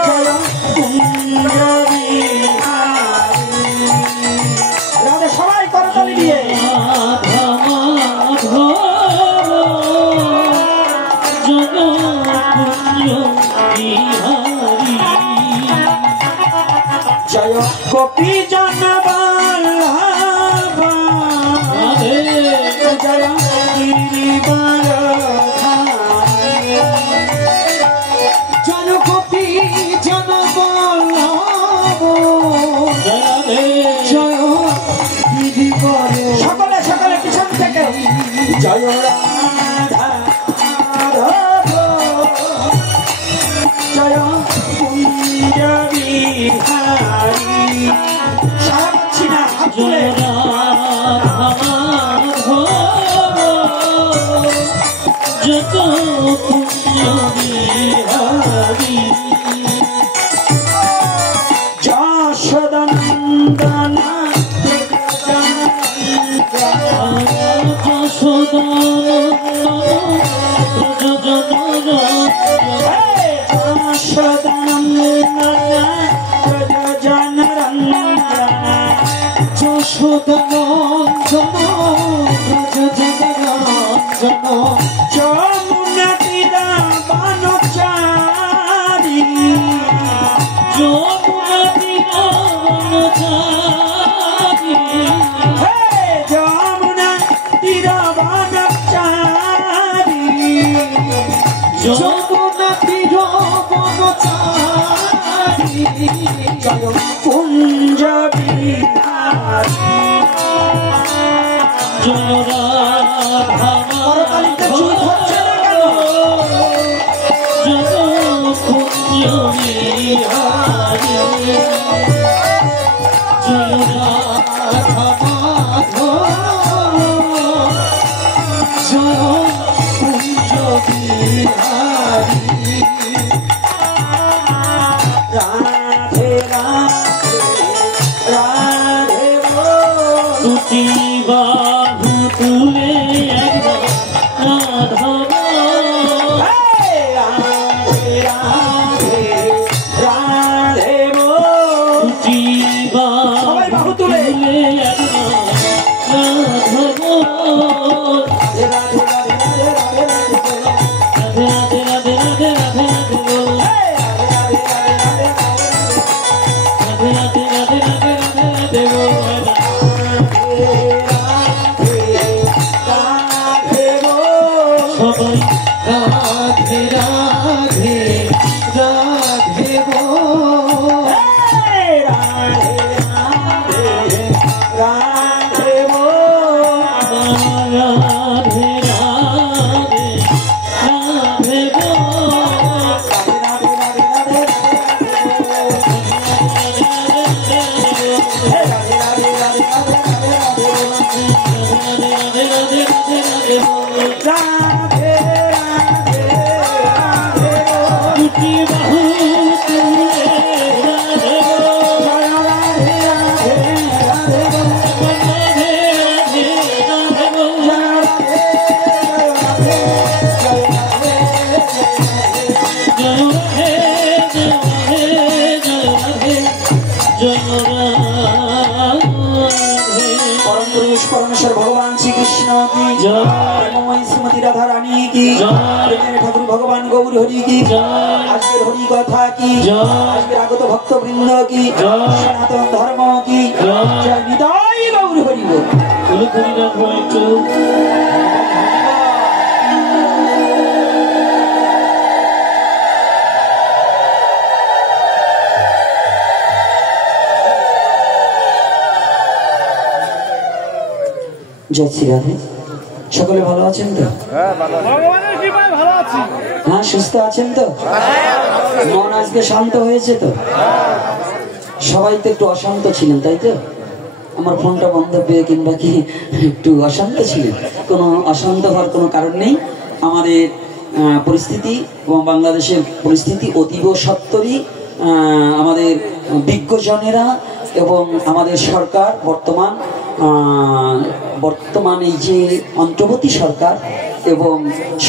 জয় কুঞ্জ বিহারী। রাধা সবাই করতালি দিয়ে জয় গোপী জনবল্লভ জয় গিরিবরধারী, জয় গোপী জনবল্লভ জয় গিরিবরধারী। সকলে সকলে পিছন থেকে জয় রাধা মাধব জয় কুঞ্জ বিহারী। সারা পাচ্ছি না, হাত তুলে যত কুঞ্জ বিহারী, যশোদনন্দন যশোদনন্দন ব্রজজনরঞ্জন যমুনা তীরা বনচারী, যমুনা তীরা বনচারী, যমুনা তীরা বনচারী, যমুনা তীর বনচারী, জয় কুঞ্জ বিহারী। জয় রাধা করতালিতে চুপ হচ্ছে না কেন? জয় কুঞ্জ বিহারী, জয় রাধা মাধব জয় কুঞ্জ বিহারী। রাধে রাধে রাধে দুটি বাহু তুলে একবার রাধব, রাধে রাধে রাধে দুটি সবাই বাহু বাহু তুলে। তুলে একবার রাধব, রাধে রাধে রাধে রাধে রাধে রাধে রাধে রাধে রাধে রাধে বল, রাধে রাধে রাধে রাধে রাধে বল, সবাই রাধে রাধে রাধে বল, রাধে রাধে রাধে বল, রাধে রাধে রাধে বল, দুটি বাহু তুলে রাধে বল, ঠাকুর ভগবান গৌর হরি কি, আজকের হরি কথা কি, আজকের আগত ভক্তবৃন্দ কি, সনাতন ধর্ম কি, নিতাই গৌর হরি বল। জয় শ্রী রাধে। সকলে ভালো আছেন তো? হ্যাঁ, সুস্থ আছেন তো? মন আজকে শান্ত হয়েছে তো? সবাই তো একটু অশান্ত ছিলেন, তাই তো? আমার ফোনটা বন্ধ পেয়ে কিংবা কি একটু অশান্ত ছিলেন? কোনো অশান্ত হওয়ার কোনো কারণ নেই। আমাদের পরিস্থিতি এবং বাংলাদেশের পরিস্থিতি অতীব সত্তরই আমাদের বিজ্ঞজনেরা এবং আমাদের সরকার বর্তমান এই যে অন্তর্বর্তী সরকার এবং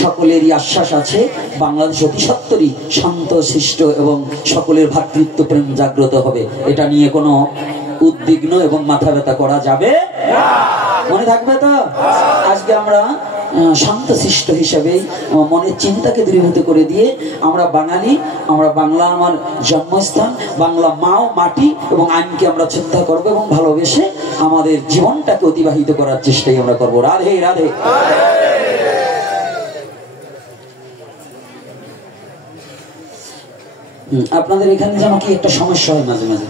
সকলেরই আশ্বাস আছে বাংলাদেশ অতি সত্তরই শান্ত শিষ্ট এবং সকলের ভ্রাতৃত্ব প্রেম জাগ্রত হবে। এটা নিয়ে কোনো উদ্বিগ্ন এবং মাথা ব্যথা করা যাবে না। মনে থাকবে তো? আজকে আমরা শান্তশিষ্ট হিসাবেই মনের চিন্তাকে দূরীভূত করে দিয়ে আমরা বাঙালি, আমরা বাংলা আমার জন্মস্থান, বাংলা মা ও মাটি এবং আইনকে আমরা চিন্তা করব এবং ভালোবেসে আমাদের জীবনটাকে অতিবাহিত করার চেষ্টাই আমরা করব। রাধে রাধে। আপনাদের এখানে যেন কি একটা সমস্যা হয় মাঝে মাঝে।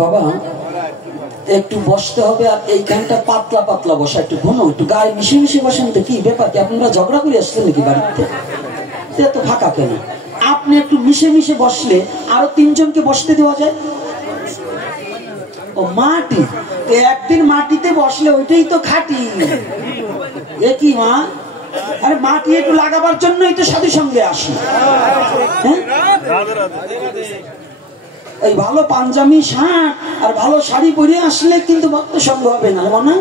বাবা একটু বসতে হবে, আর এইখানটা পাতলা পাতলা বসা, একটু ঘন, একটু গায়ে মিশে মিশে বসেন তো। কি ব্যাপার কি, আপনারা ঝগড়া করে আসছেন নাকি বাড়িতে? এত ফাঁকা কেন? আপনি একটু মিশে মিশে বসলে আরো তিনজনকে বসতে দেওয়া যায়। ও মাটি, একদিন মাটিতে বসলে ওইটাই তো খাটি। এ কি মা, আরে মাটি একটু লাগাবার জন্যই তো সাধু সঙ্গে আসি। হ্যাঁ, এই ভালো পাঞ্জাবি শার্ট আর ভালো শাড়ি পরে আসলে কিন্তু ভক্ত সঙ্গ হবে না। না,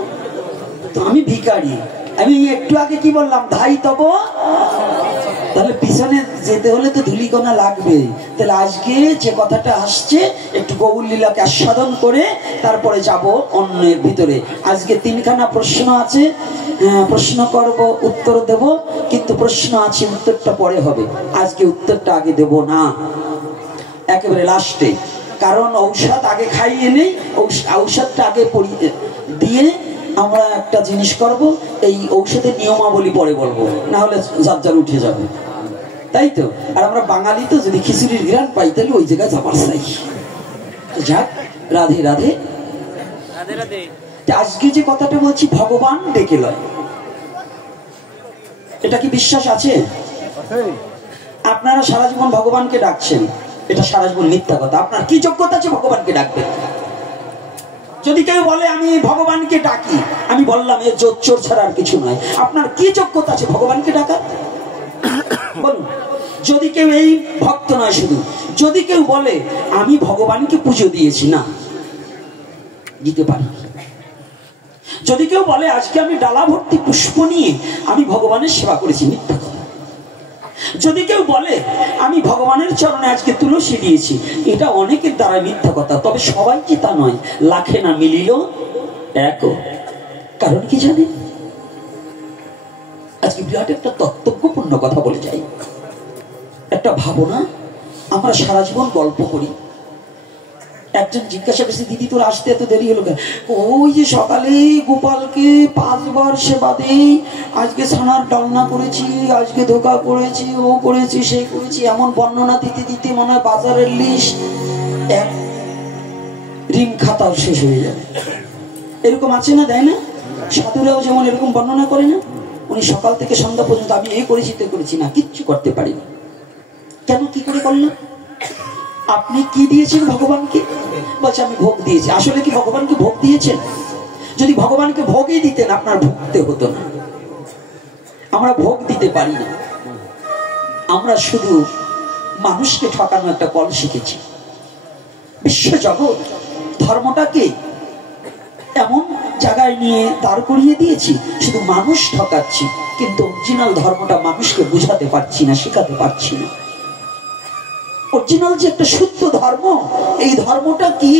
তো আমি ভিখারি। আমি একটু আগে কি বললাম, ধাই তব, তাহলে পিছনে যেতে হলে তো ধুলিকণা লাগবে। তাহলে আজকে যে কথাটা আসছে একটু গৌর লীলাকে আস্বাদন করে তারপরে যাব অন্যের ভিতরে। আজকে তিনখানা প্রশ্ন আছে, প্রশ্ন করব, উত্তর দেব, কিন্তু প্রশ্ন আছে, উত্তরটা পরে হবে। আজকে উত্তরটা আগে দেব না, একেবারে লাস্টে। কারণ ঔষধ আগে খাইয়ে নেই, ঔষধটা আগে দিয়ে আমরা একটা জিনিস করব, এই ঔষধের নিয়মাবলী পরে বলবো, না হলে যার যার উঠে যাবে, তাই তো? আর আমরা বাঙালি তো, যদি খিচুড়ির ঘ্রাণ পাই তাহলে ওই জায়গায় যাবার চাই। যাক, রাধে রাধে। আজকে যে কথাটা বলছি, ভগবান ডেকে লয়, এটা কি বিশ্বাস আছে? আপনারা সারা জীবন ভগবানকে ডাকছেন, এটা সারা জীবন মিথ্যা কথা। আপনার কি যোগ্যতা আছে ভগবানকে ডাকবে? যদি কেউ বলে আমি ভগবানকে ডাকি, আমি বললাম এর জোর চোর ছাড়া আর কিছু নয়। আপনার কি যোগ্যতা আছে ভগবানকে ডাকার? বলুন। যদি কেউ, এই ভক্ত নয় শুধু, যদি কেউ বলে আমি ভগবানকে পুজো দিয়েছি, না দিতে পারি। যদি কেউ বলে আজকে আমি ডালা ভর্তি পুষ্প নিয়ে আমি ভগবানের সেবা করেছি, মিথ্যা কথা। যদি কেউ বলে আমি ভগবানের চরণে আজকে তুলসী দিয়েছি, এটা অনেকের দ্বারা মিথ্যা কথা। তবে সবাই কি তা নয়, লাখে না মিলিল এক। কারণ কি জানে? আজকে বিরাট একটা তত্ত্বপূর্ণ কথা বলে যাই, একটা ভাবনা। আমরা সারা জীবন গল্প করি। একজন জিজ্ঞাসা করছে, দিদি তোর আসতে এত দেরি হলো কেন? ওই যে সকালে গোপালকে 5 বার সেবা দেই, আজকে ছানার ডালনা করেছি, আজকে ধোকা করেছি, ও করেছি, সেই করেছি, এমন বর্ণনা দিতে দিতে মনে হয় বাজারের লিস্ট এক রিম খাতাও শেষ হয়ে যাবে। এরকম আছে না, দেয় না? সাধুরাও যেমন এরকম বর্ণনা করে না, উনি সকাল থেকে সন্ধ্যা পর্যন্ত আমি এই করেছি তো করেছি, না কিচ্ছু করতে পারিনি। কেন, কি করে করলেন? আপনি কি দিয়েছেন ভগবানকে? বলছে আমি ভোগ দিয়েছি। আসলে কি ভগবানকে ভোগ দিয়েছেন? যদি ভগবানকে ভোগই দিতেন আপনার ভুগতে হতো না। আমরা ভোগ দিতে পারি না, আমরা শুধু মানুষকে ঠকানো একটা কল শিখেছি। বিশ্বজগৎ ধর্মটাকে এমন জায়গায় নিয়ে দাঁড় করিয়ে দিয়েছি, শুধু মানুষ ঠকাচ্ছি, কিন্তু অরিজিনাল ধর্মটা মানুষকে বুঝাতে পারছি না, শেখাতে পারছি না। অরিজিনাল যে একটা শুদ্ধ ধর্ম, এই ধর্মটা কি?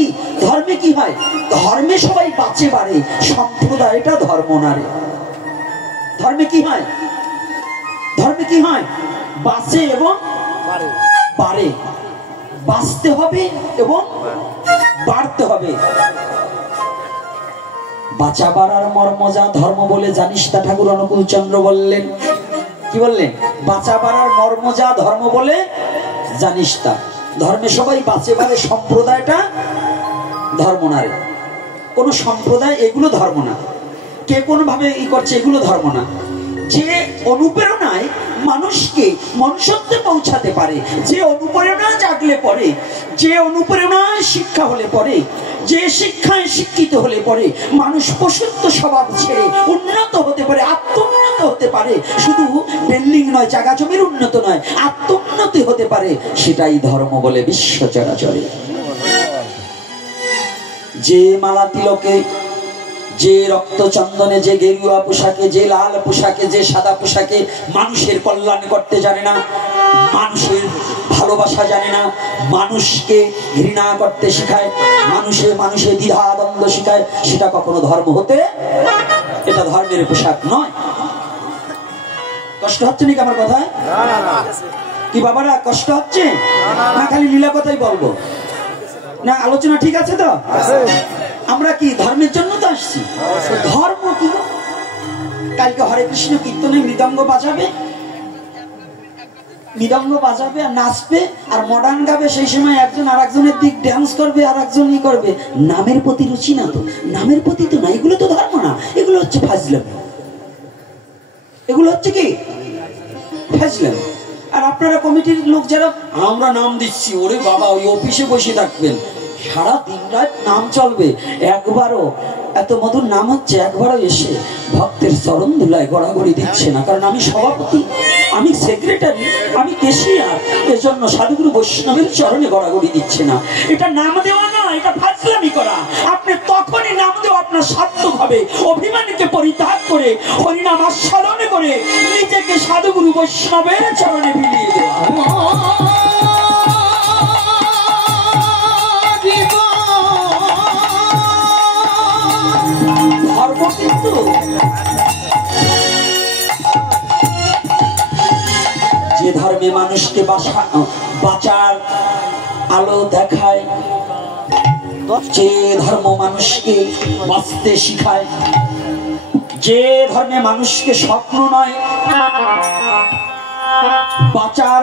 ধর্মে কি হয়? ধর্মে সবাই বাঁচে বাড়ে, সম্প্রদায়টা ধর্ম না রে। ধর্মে কি হয়? ধর্মে কি হয়? বাঁচে এবং বাড়ে। বাঁচতে হবে এবং বাড়তে হবে। বাঁচা বাড়ার মর্ম যা ধর্ম বলে জানিস তা ঠাকুর অনুকূল চন্দ্র বললেন। কি বললেন? বাঁচা বাড়ার মর্ম যা ধর্ম বলে জানিস তা। ধর্মে সবাই বাঁচে বাড়ে, সম্প্রদায়টা ধর্ম না রে। কোন সম্প্রদায় এগুলো ধর্ম না, কে কোন ভাবে ই করছে এগুলো ধর্ম না। যে অনুপ্রেরণায় মানুষকে মনুষ্যত্বে পৌঁছাতে পারে, যে অনুপ্রেরণা জাগলে পরে, যে অনুপ্রেরণায় শিক্ষা হলে পরে, যে শিক্ষায় শিক্ষিত হলে পরে মানুষ পশুত্ব স্বভাব ছেড়ে উন্নত হতে পারে, আত্মোন্নত হতে পারে। শুধু বিল্ডিং নয়, জায়গা জমির উন্নত নয়, আত্মোন্নতি হতে পারে, সেটাই ধর্ম বলে বিশ্ব চরাচরে। যে মালা তিলকে, যে রক্ত চন্দনে, যে গেরুয়া পোশাকে, যে লাল পোশাকে, যে সাদা পোশাকে মানুষের কল্যাণ করতে জানে না, মানুষের ভালোবাসা জানে না, মানুষকে ঘৃণা করতে শেখায়, মানুষের দ্বিধা দ্বন্দ্ব শেখায়, সেটা কখনো ধর্ম হতে, এটা ধর্মের পোশাক নয়। কষ্ট হচ্ছে নাকি আমার কথায়? কি বাবারা কষ্ট হচ্ছে না? খালি লীলা কথাই বলবো না? আলোচনা ঠিক আছে তো? আমরা কি ধর্মের জন্য তো আসছি? ধর্ম কি? কালকে হরে কৃষ্ণ কীর্তনে মৃদঙ্গ বাজাবে, মৃদঙ্গ বাজাবে আর নাচবে আর মডার্ন গাবে, সেই সময় একজন আর একজনের দিক ড্যান্স করবে আর একজন ই করবে। নামের প্রতি রুচি না তো, নামের প্রতি তো না, এগুলো তো ধর্ম না, এগুলো হচ্ছে ফাজলামি। এগুলো হচ্ছে কি? ফাজলামি। আর আপনারা কমিটির লোক যারা আমরা নাম দিচ্ছি, ওরে বাবা ওই অফিসে বসে থাকবেন, সারা দিন রাত নাম চলবে, একবারও এত মধুর নাম হচ্ছে, একবারও এসে ভক্তের চরণ ধুলায় গড়াগড়ি দিচ্ছে না। কারণ আমি সভাপতি, আমি সেক্রেটারি, আমি কেশিয়ার, এজন্য সাধুগুরু বৈষ্ণবের চরণে গড়াগড়ি দিচ্ছে না। এটা নাম দেওয়া না, এটা ফাজলামি করা। আপনি তখনই নাম দেওয়া আপনার সার্থক হবে, অভিমানীকে পরিত্যাগ করে হরিনাম আস্বাদন করে নিজেকে সাধুগুরু বৈষ্ণবের চরণে বিলিয়ে দেওয়া। ধর্ম কিন্তু যে ধর্মে মানুষকে বাঁচার আলো দেখায়, যে ধর্ম মানুষকে বাঁচতে শিখায়, যে ধর্মে মানুষকে স্বপ্ন নয় বাঁচার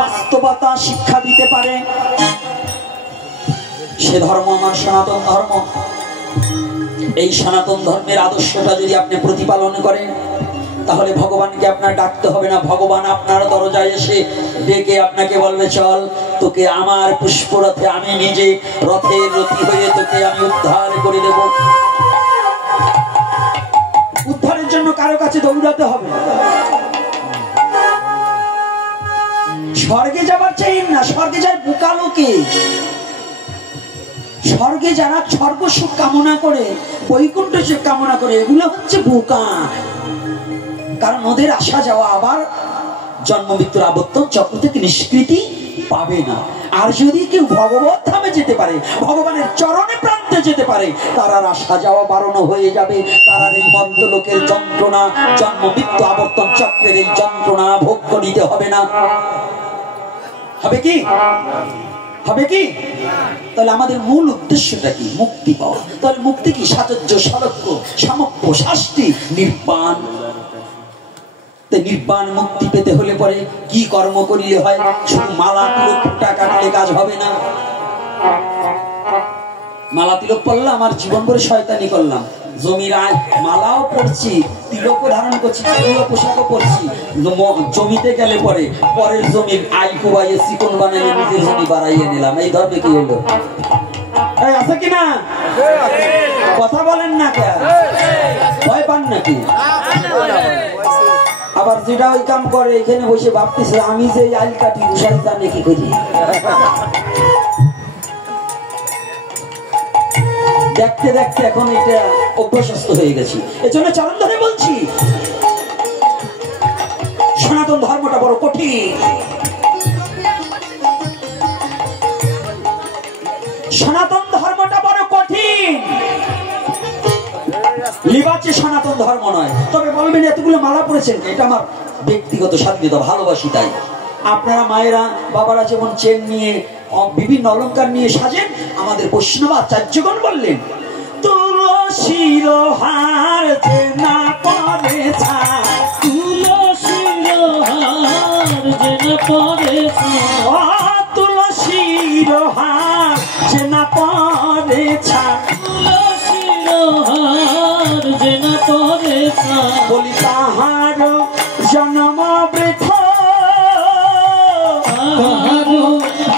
বাস্তবতা শিক্ষা দিতে পারে, সে ধর্ম আমার সনাতন ধর্ম। এই সনাতন ধর্মের আদর্শটা যদি আপনি প্রতিপালন করেন, তাহলে ভগবানকে আপনার ডাকতে হবে না। ভগবান আপনার দরজায় এসে ডেকে আপনাকে বলবে, চল তোকে আমার পুষ্পরথে আমি নিজে রথের রথী হয়ে তোকে আমি উদ্ধার করে দেব। উদ্ধারের জন্য কারো কাছে দৌড়াতে হবে না। স্বর্গে যাবার চাই না, স্বর্গে যায় বোকা লোকে। স্বর্গে যারা স্বর্গ সুখ কামনা করে, বৈকুণ্ঠ সুখ কামনা করে, এগুলো হচ্ছে বোকা। কারণ ওদের আসা যাওয়া আবার জন্ম মৃত্যুর আবর্তন চক্র থেকে নিষ্কৃতি পাবে না। আর যদি কেউ ভগবত ধামে যেতে পারে, ভগবানের চরণে প্রান্তে যেতে পারে, তার আর আসা যাওয়া বারণ হয়ে যাবে। তার এই মন্দ লোকের যন্ত্রণা, জন্ম মৃত্যু আবর্তন চক্রের এই যন্ত্রণা ভোগ নিতে হবে না। হবে কি? হবে কি? তাহলে আমাদের মূল উদ্দেশ্যটা কি? মুক্তি পাওয়া। তাহলে মুক্তি কি? সাচর্য, সলক্ষ্য, সামক্য, শাস্তি, নির্বাণ। নির্বাণ মুক্তি পেতে হলে পরে কি কর্ম করিলে হয়? শুধু মালা তিলক টাকা দিলে কাজ হবে না। মালা তিলক পড়লাম আর জীবন ভরে শয়তানি করলাম, জমির আয় মালাও পড়ছি, তিলকও ধারণ করছি, পোশাকও পড়ছি, জমিতে গেলে পরে পরের জমির আয় কুবাইয়ে চিকন বানাইয়ে নিজের জমি বাড়াইয়ে নিলাম। এই ধর্মে কি হলো? আছে কিনা? কথা বলেন না, কে ভয় পান নাকি? আবার যেটা ওই কাম করে এখানে বসে ভাবতেছে আমি যে আইল কাটি উষাই জানে কি করি। দেখতে দেখতে এখন এটা অভ্যস্ত হয়ে গেছি। এজন্য চারণ ধরে বলছি, সনাতন ধর্মটা বড় কঠিন। সনাতন ধর্মটা বড় কঠিন, লিবাচে সনাতন ধর্ম নয়। তবে বলবেন এতগুলো মালা পড়েছেন, এটা আমার ব্যক্তিগত স্বাধীনতা, ভালোবাসি তাই। আপনারা মায়েরা বাবারা যেমন চেন নিয়ে বিভিন্ন অলংকার নিয়ে সাজেন, আমাদের বৈষ্ণব আচার্যগণ বললেন তুলসীর হার যে না পড়েছা, তুলসীর হার যে না পড়েছা, তুলসীর হার যে না পড়েছা, তুলসীর হার যে না পড়েছা, বলি তাহার জন্ম বৃথা, তাহার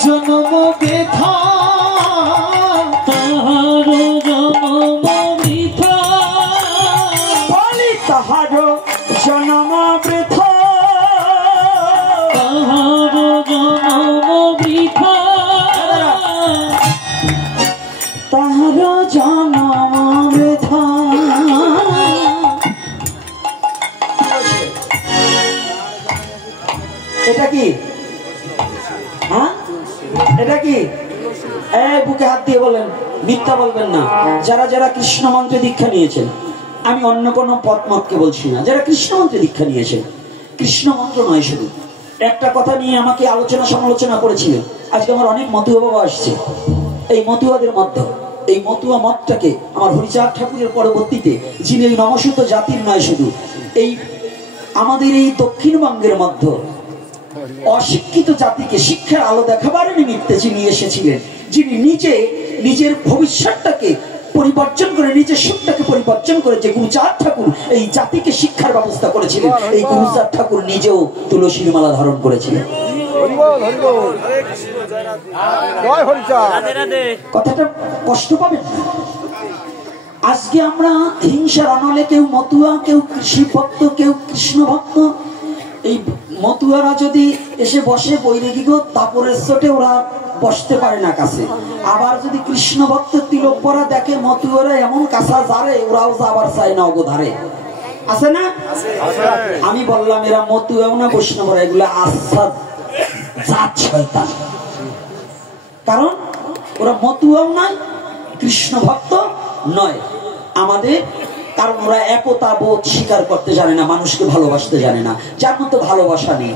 জন্ম ব্যথা, তাহার জন্ম বৃথা, বলি তাহার জন্ম বৃথা, তাহার জন্ম বৃথা, তাহার জন্ম বৃথা। এটা কি? হ্যাঁ, এটা কি? এই বুকে হাত দিয়ে বলেন, মিথ্যা বলবেন না। যারা যারা কৃষ্ণ মন্ত্রে দীক্ষা নিয়েছেন, আমি অন্য কোনো পথ মতকে বলছি না, যারা কৃষ্ণ মন্ত্রে দীক্ষা নিয়েছেন, কৃষ্ণ মন্ত্র নয় শুধু, একটা কথা নিয়ে আমাকে আলোচনা সমালোচনা করেছিলেন। আজকে আমার অনেক মতুয়া বাবা আসছে, এই মতুয়াদের মধ্যে এই মতুয়া মতটাকে আমার হরিচাঁদ ঠাকুরের পরবর্তীতে, যিনি এই নমস্কৃত জাতির নয় শুধু এই আমাদের এই দক্ষিণবঙ্গের মধ্যে অশিক্ষিত জাতিকে শিক্ষার আলো দেখাবার নিমিত্তে যিনি এসেছিলেন, যিনি নিজে নিজের ভবিষ্যৎটাকে পরিবর্তন করে, নিজের সুখটাকে পরিবর্তন করে যে গুরুচাঁদ ঠাকুর এই জাতিকে শিক্ষার ব্যবস্থা করেছিলেন, এই গুরুচাঁদ ঠাকুর নিজেও তুলসীর মালা ধারণ করেছিলেন। কথাটা কষ্ট পাবেন না। আজকে আমরা হিংসার অনলে কেউ মতুয়া, কেউ শিব ভক্ত, কেউ কৃষ্ণ ভক্ত। এই মতুয়ারা যদি এসে বসে বৈরাগীগ তাপরের চোটে ওরা বসতে পারে না কাছে, আবার যদি কৃষ্ণ ভক্ত তিলক পরা দেখে মতুয়ারা এমন কাঁচা জারে, ওরাও যাবার চায় না অগধারে, আছে না? আমি বললাম এরা মতুয়াও না বৈষ্ণবরা, এগুলো আস্বাদ জাত শয়তান। কারণ ওরা মতুয়াও নয়, কৃষ্ণ ভক্ত নয় আমাদের, কারণ ওরা একতা বোধ স্বীকার করতে জানে না, মানুষকে ভালোবাসতে জানে না, যার মতো ভালোবাসা নেই।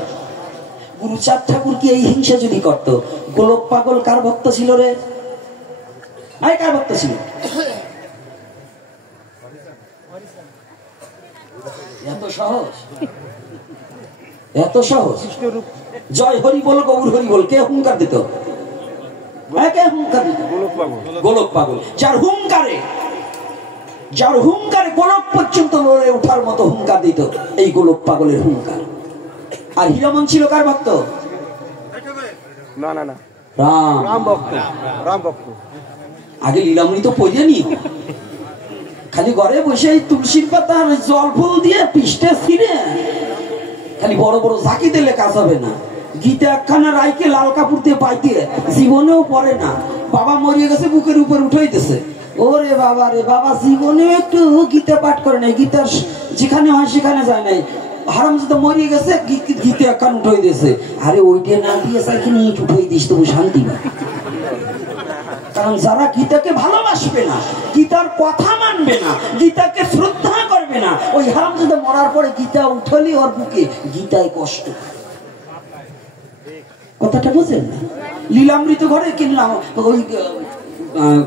গুরুচাঁদ ঠাকুর কি এই হিংসা যদি করত? গোলক পাগল কার ভক্ত ছিল রে? কার ভক্ত ছিল? এত সহজ, এত সহজ। জয় হরি বল, গৌর হরি বল, কে হুঙ্কার দিত? কে হুঙ্কার দিত? গোলক পাগল। যার হুঙ্কারে গোলক পর্যন্ত লড়ে ওঠার মতো হুঙ্কার দিত, এই গোলক পাগলের হুঙ্কার। আর হীরামন ছিল কার ভক্ত? না না না, রাম ভক্ত, রাম ভক্ত। আগে লীলামণি তো পড়িয়ে নি, খালি ঘরে বসে তুলসীর পাতা জল ফুল দিয়ে পিষ্টে ছিঁড়ে খালি বড় বড় ঝাঁকি দিলে কাজ হবে না। গীতা একখানা রাইকে লাল কাপড় দিয়ে পাইতে জীবনেও পড়ে না। বাবা মরিয়ে গেছে, বুকের উপর উঠাইতেছে, ওরে বাবা রে বাবা, জীবনেও একটু গীতা পাঠ করে নাই, গীতার যেখানে হয় সেখানে যায় নাই। হারামজাদা মরিয়ে গেছে, গীতা একখান উঠাই দিয়েছে। আরে ওইটা না দিয়ে সাইকেল ইট উঠাই দিস, তবু শান্তি না। কারণ যারা গীতাকে ভালোবাসবে না, গীতার কথা মানবে না, গীতাকে শ্রদ্ধা করবে না, ওই হারামজাদা মরার পরে গীতা উঠালি ওর বুকে গীতায় কষ্ট। কথাটা বুঝেন না? লীলামৃত ঘরে কিনলাম, ওই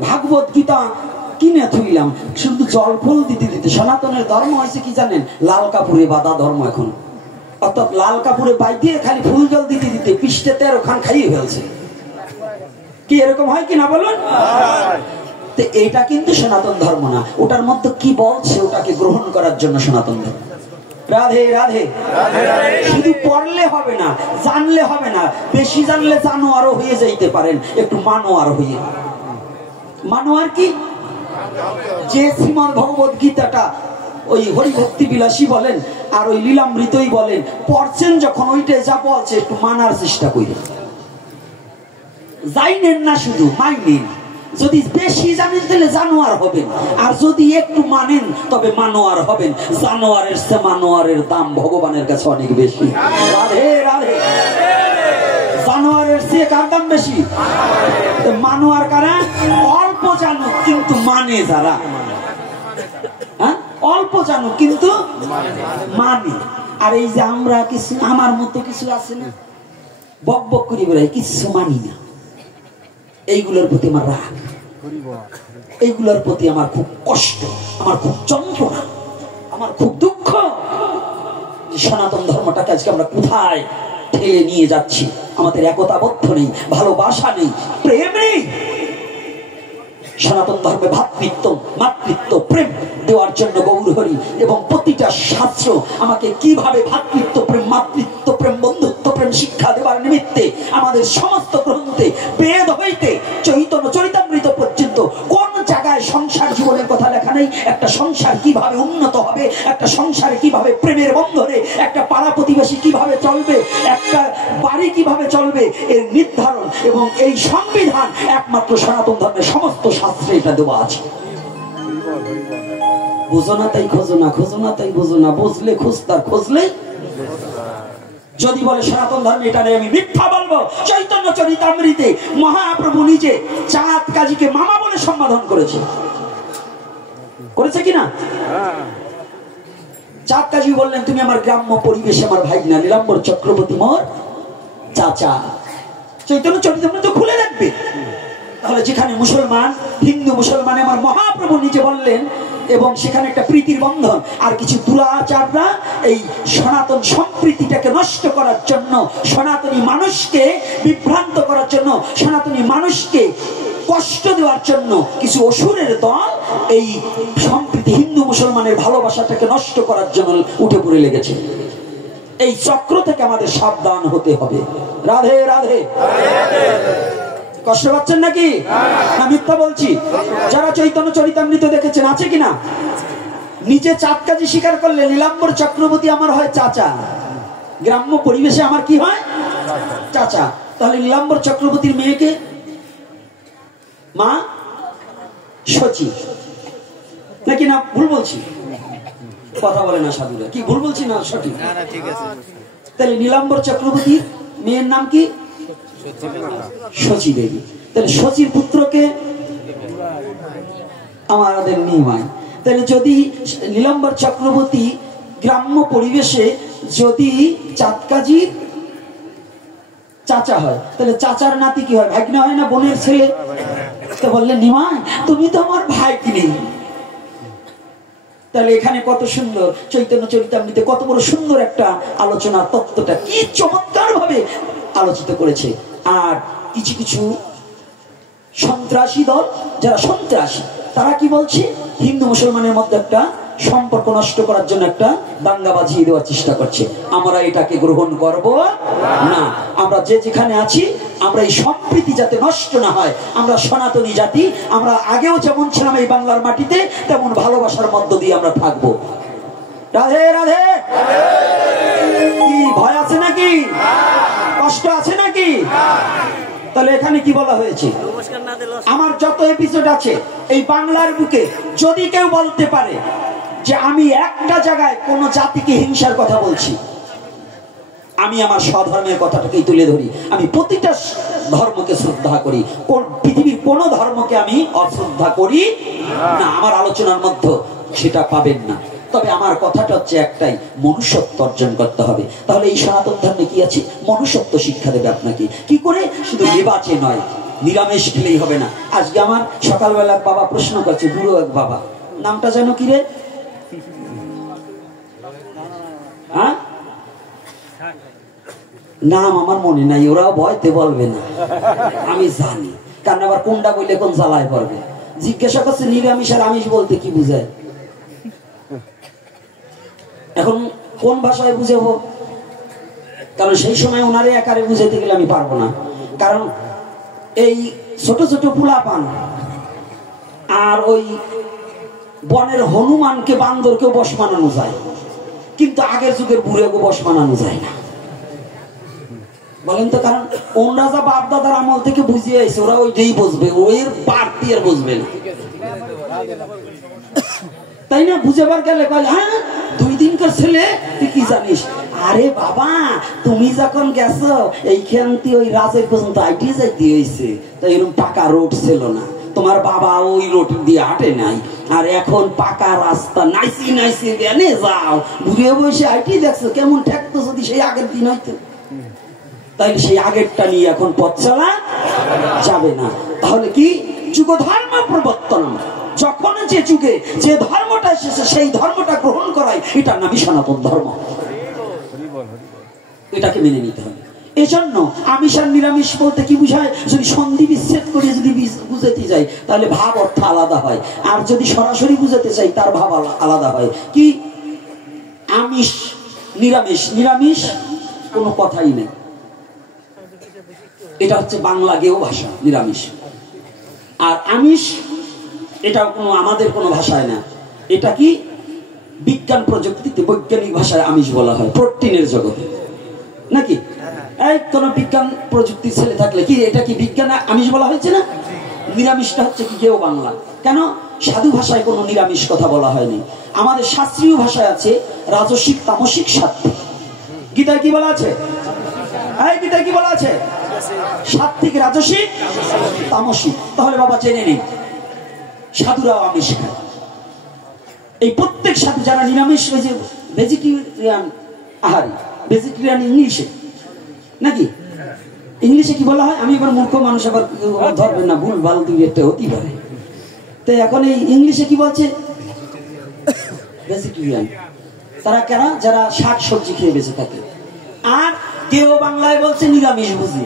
ভাগবত গীতা কিনে থইলাম, শুধু জল ফুল দিতে দিতে। সনাতনের ধর্ম হয়েছে কি জানেন? লাল কাপড়ে বাঁধা ধর্ম এখন, অর্থাৎ লাল কাপড়ে বাইতে খালি ফুল জল দিতে দিতে পৃষ্ঠে 13 খান খাইয়ে ফেলছে। কি এরকম হয় কিনা বলুন? তো এটা কিন্তু সনাতন ধর্ম না। ওটার মধ্যে কি বলছে ওটাকে গ্রহণ করার জন্য সনাতন ধর্ম। রাধে রাধে। শুধু পড়লে হবে না, জানলে হবে না, বেশি জানলে জানোয়ারও হয়ে যাইতে পারেন, একটু মানোয়ার হয়ে। মানোয়ার কি? যে শ্রীমদ ভগবত গীতাটা ওই হরিভক্তি বিলাসী বলেন আর ওই লীলামৃতই বলেন, পড়ছেন যখন ওইটাই যা বলছে একটু মানার চেষ্টা করেন। জানেন না শুধু মাইনেন। যদি বেশি জানেন তাহলে জানোয়ার হবেন, আর যদি একটু মানেন তবে মানোয়ার হবেন। জানোয়ারের চেয়ে মানোয়ারের দাম ভগবানের কাছে অনেক বেশি। রাধে রাধে। জানোয়ারের চেয়ে কার দাম বেশি? মানু আর কারা? অল্প জানো কিন্তু মানে যারা, হ্যাঁ অল্প জানো কিন্তু মানে। আর এই যে আমরা কিছু আমার মতো কিছু আছে না, বক বক করি বেড়াই, কিছু মানি না, এইগুলোর প্রতি আমার রাগ, এইগুলোর প্রতি আমার খুব কষ্ট, আমার খুব যন্ত্রণা, আমার খুব দুঃখ। সনাতন ধর্মটাকে আজকে আমরা কোথায় ঠেলে নিয়ে যাচ্ছি? আমাদের একতাবদ্ধ নেই, ভালোবাসা নেই, প্রেম নেই। সনাতন ধর্মে ভাতৃত্ব, মাতৃত্ব, প্রেম দেওয়ার জন্য গৌরহরি এবং প্রতিটা শাস্ত্র আমাকে কিভাবে ভাতৃত্ব প্রেম, মাতৃত্ব প্রেম, বন্ধুত্ব প্রেম শিক্ষা দেওয়ার নিমিত্তে আমাদের সমস্ত গ্রন্থে বেদ হইতে চৈতন্য চরিতামৃত পর্যন্ত কোন জায়গায় সংসার জীবনের কথা লেখা নেই? একটা সংসার কিভাবে উন্নত হবে, একটা সংসারে কিভাবে প্রেমের বন্ধনে একটা পাড়া প্রতিবেশী কিভাবে চলবে, একটা বাড়ি কিভাবে চলবে, এর নির্ধারণ এবং এই সংবিধান একমাত্র সনাতন ধর্মের সমস্ত শাস্ত্রে এটা দেওয়া আছে। বুঝো না তাই খোঁজো না, খোঁজো না তাই বুঝো না, বুঝলে খুঁজতার, খুঁজলে। যদি বলে সনাতন ধর্মে এটা নেই, আমি মিথ্যা বলবো। চৈতন্য চরিতামৃতে মহাপ্রভু নিজে চাঁদ কাজীকে মামা বলে সম্বোধন করেছে, করেছে কিনা? চাঁদ কাজী বললেন, তুমি আমার গ্রাম্য পরিবেশে আমার ভাই না, নীলাম্বর চক্রবর্তী মোর চাচা। চৈতন্য চরিতামৃত খুলে দেখবে, তাহলে যেখানে মুসলমান, হিন্দু মুসলমানে আমার মহাপ্রভু নিজে বললেন, এবং সেখানে একটা প্রীতির বন্ধন। আর কিছু দুরাচাররা এই সনাতন সম্প্রীতিটাকে নষ্ট করার জন্য, সনাতনী মানুষকে বিভ্রান্ত করার জন্য, সনাতনী মানুষকে কষ্ট দেওয়ার জন্য কিছু অসুরের দল এই সম্প্রীতি, হিন্দু মুসলমানের ভালোবাসাটাকে নষ্ট করার জন্য উঠে পড়ে লেগেছে। এই চক্র থেকে আমাদের সাবধান হতে হবে। রাধে রাধে। কষ্ট পাচ্ছেন নাকি? না মিথ্যা বলছি? যারা চৈতন্য চরিতামৃত দেখেছেন, আছে কিনা? নিজে চাঁদ কাজী স্বীকার করলেন, নীলাম্বর চক্রবর্তী আমার হয় চাচা, গ্রাম্য পরিবেশে আমার কি হয়? চাচা। তাহলে নীলাম্বর চক্রবর্তীর মেয়েকে মা সচি নাকি? না ভুল বলছি? কথা বলে না সাধুরা, কি ভুল বলছি না সঠিক? তাহলে নীলাম্বর চক্রবর্তীর মেয়ের নাম কি? সচি দেবী। তাহলে সচির পুত্রকে আমাদের নিমাই। তাহলে যদি নীলাম্বর চক্রবর্তী গ্রাম্য পরিবেশে যদি চাঁদ কাজীর চাচা হয়, তাহলে চাচার নাতি কি হয়? ভাগ্নে হয় না, বোনের ছেলে। তো বললেন, নিমাই তুমি তো আমার ভাগ্নে। তাহলে এখানে কত সুন্দর চৈতন্য চরিতামৃতে কত বড় সুন্দর একটা আলোচনা, তত্ত্বটা কি চমৎকার ভাবে আলোচিত করেছে। আর কিছু কিছু সন্ত্রাসী দল, যারা সন্ত্রাসী, তারা কি বলছে? হিন্দু মুসলমানের মধ্যে একটা সম্পর্ক নষ্ট করার জন্য একটা দাঙ্গা বাজিয়ে দেওয়ার চেষ্টা করছে। আমরা এটাকে গ্রহণ করব না। আমরা যে যেখানে আছি, আমরা এই সম্প্রীতি যাতে নষ্ট না হয়, আমরা সনাতনী জাতি, আমরা আগেও যেমন ছিলাম এই বাংলার মাটিতে, তেমন ভালোবাসার মধ্য দিয়ে আমরা থাকবো। রাধে রাধে। কি ভয় আছে নাকি? কষ্ট আছে নাকি? তাহলে এখানে কি বলা হয়েছে? আমার যত এপিসোড আছে এই বাংলার বুকে, যদি কেউ বলতে পারে যে আমি একটা জায়গায় কোন জাতিকে হিংসার কথা বলছি, আমি আমার স্বধর্মের কথাটাকেই তুলে ধরি। আমি প্রতিটা ধর্মকে শ্রদ্ধা করি, পৃথিবীর কোন ধর্মকে আমি অশ্রদ্ধা করি না। আমার আলোচনার মধ্যে সেটা পাবেন না। তবে আমার কথাটা হচ্ছে একটাই, মনুষ্যত্ব অর্জন করতে হবে। তাহলে এই সনাতন ধর্মে কি আছে? মনুষ্যত্ব শিক্ষা দেবে আপনাকে। কি করে? শুধু লেবাচে নয়, নিরামিষ খেলেই হবে না। আজকে আমার সকালবেলা বাবা প্রশ্ন করছে, বুড়ো এক বাবা, নামটা যেন কি রে? হ্যাঁ, নাম আমার মনে নাই, ওরাও ভয়তে বলবে না, আমি জানি। কারণ আবার কোনটা বললে কোন জ্বালায় পড়বে। জিজ্ঞাসা করছে নিরামিষ আর আমিষ বলতে কি বুঝায়? এখন কোন ভাষায় বুঝাবো? কারণ সেই সময় ওনারে একারে বুঝাতে গেলে আমি পারবো না। কারণ এই ছোট ছোট পোলাপান আর ওই বনের হনুমানকে, বান্দরকেও বশ মানানো যায়, কিন্তু আগের যুগের বুড়েকে বশ মানানো যায় না। বলেন তো? কারণ ওনরা যা বাপ দাদার আমল থেকে বুঝিয়ে আইছে, ওরা ওইটাই বুঝবে, ওই বাড়তি আর বুঝবে না, তাই না? বুঝাবার গেলে হ্যাঁ 2 দিন এখনকার ছেলে তুই কি জানিস? আরে বাবা, তুমি যখন গেছো এইখান থেকে ওই রাজের পর্যন্ত আইটি যাইতে হয়েছে, তো এরকম পাকা রোড ছিল না, তোমার বাবা ওই রোড দিয়ে হাঁটে নাই, আর এখন পাকা রাস্তা, নাইসি নাইসি ভ্যানে যাও, ঘুরে বসে আইটি দেখছো কেমন ঠেকতো, যদি সেই আগের দিন হয়তো। তাই সেই আগেরটা নিয়ে এখন পথ চলা যাবে না। তাহলে কি যুগ ধর্ম প্রবর্তন, যখন যে যুগে যে ধর্মটা এসেছে সেই ধর্মটা গ্রহণ করাই, এটার নামই সনাতন ধর্ম, এটাকে মেনে নিতে হবে। এজন্য আমিষ আর নিরামিষ বলতে কি বুঝায়, যদি সন্ধি বিচ্ছেদ করে যদি বুঝাতে যাই তাহলে ভাব অর্থ আলাদা হয়, আর যদি সরাসরি বুঝাতে চাই তার ভাব আলাদা হয়। কি আমিষ নিরামিষ, নিরামিষ কোনো কথাই নেই, এটা হচ্ছে বাংলা গেও ভাষা নিরামিষ। আর আমিষ এটা কোনো আমাদের কোনো ভাষায় না, এটা কি বিজ্ঞান প্রযুক্তিতে বৈজ্ঞানিক ভাষায় আমিষ বলা হয়, প্রোটিনের জগতে নাকি। এই কোন বিজ্ঞান প্রযুক্তির ছেলে থাকলে কি এটা কি বিজ্ঞান আমিষ বলা হয়েছে না? নিরামিষটা হচ্ছে কি গেও বাংলা। কেন সাধু ভাষায় কোনো নিরামিষ কথা বলা হয়নি, আমাদের শাস্ত্রীয় ভাষায় আছে রাজসিক তামসিক সাত্ত্বিক। গীতায় কি বলা আছে? এই গীতায় কি বলা আছে? সাত্ত্বিক রাজসিক তামসিক। তাহলে বাবা জেনে নেই সাধুরাও আমিষ খায়। এই প্রত্যেক সাধু যারা নিরামিষ, ওই যে ভেজিটেরিয়ান আহারি, ভেজিটেরিয়ান ইংলিশে নাকি, ইংলিশে কি বলা হয়? আমি এবার মূর্খ মানুষ, আবার ধরবেন না, ভুল ভাল দুই একটা হতেই পারে। তো এখন এই ইংলিশে কি বলছে? ভেজিটেরিয়ান। তারা কারা? যারা শাক সবজি খেয়ে বেঁচে থাকে। আর কেউ বাংলায় বলছে নিরামিষ বুঝি।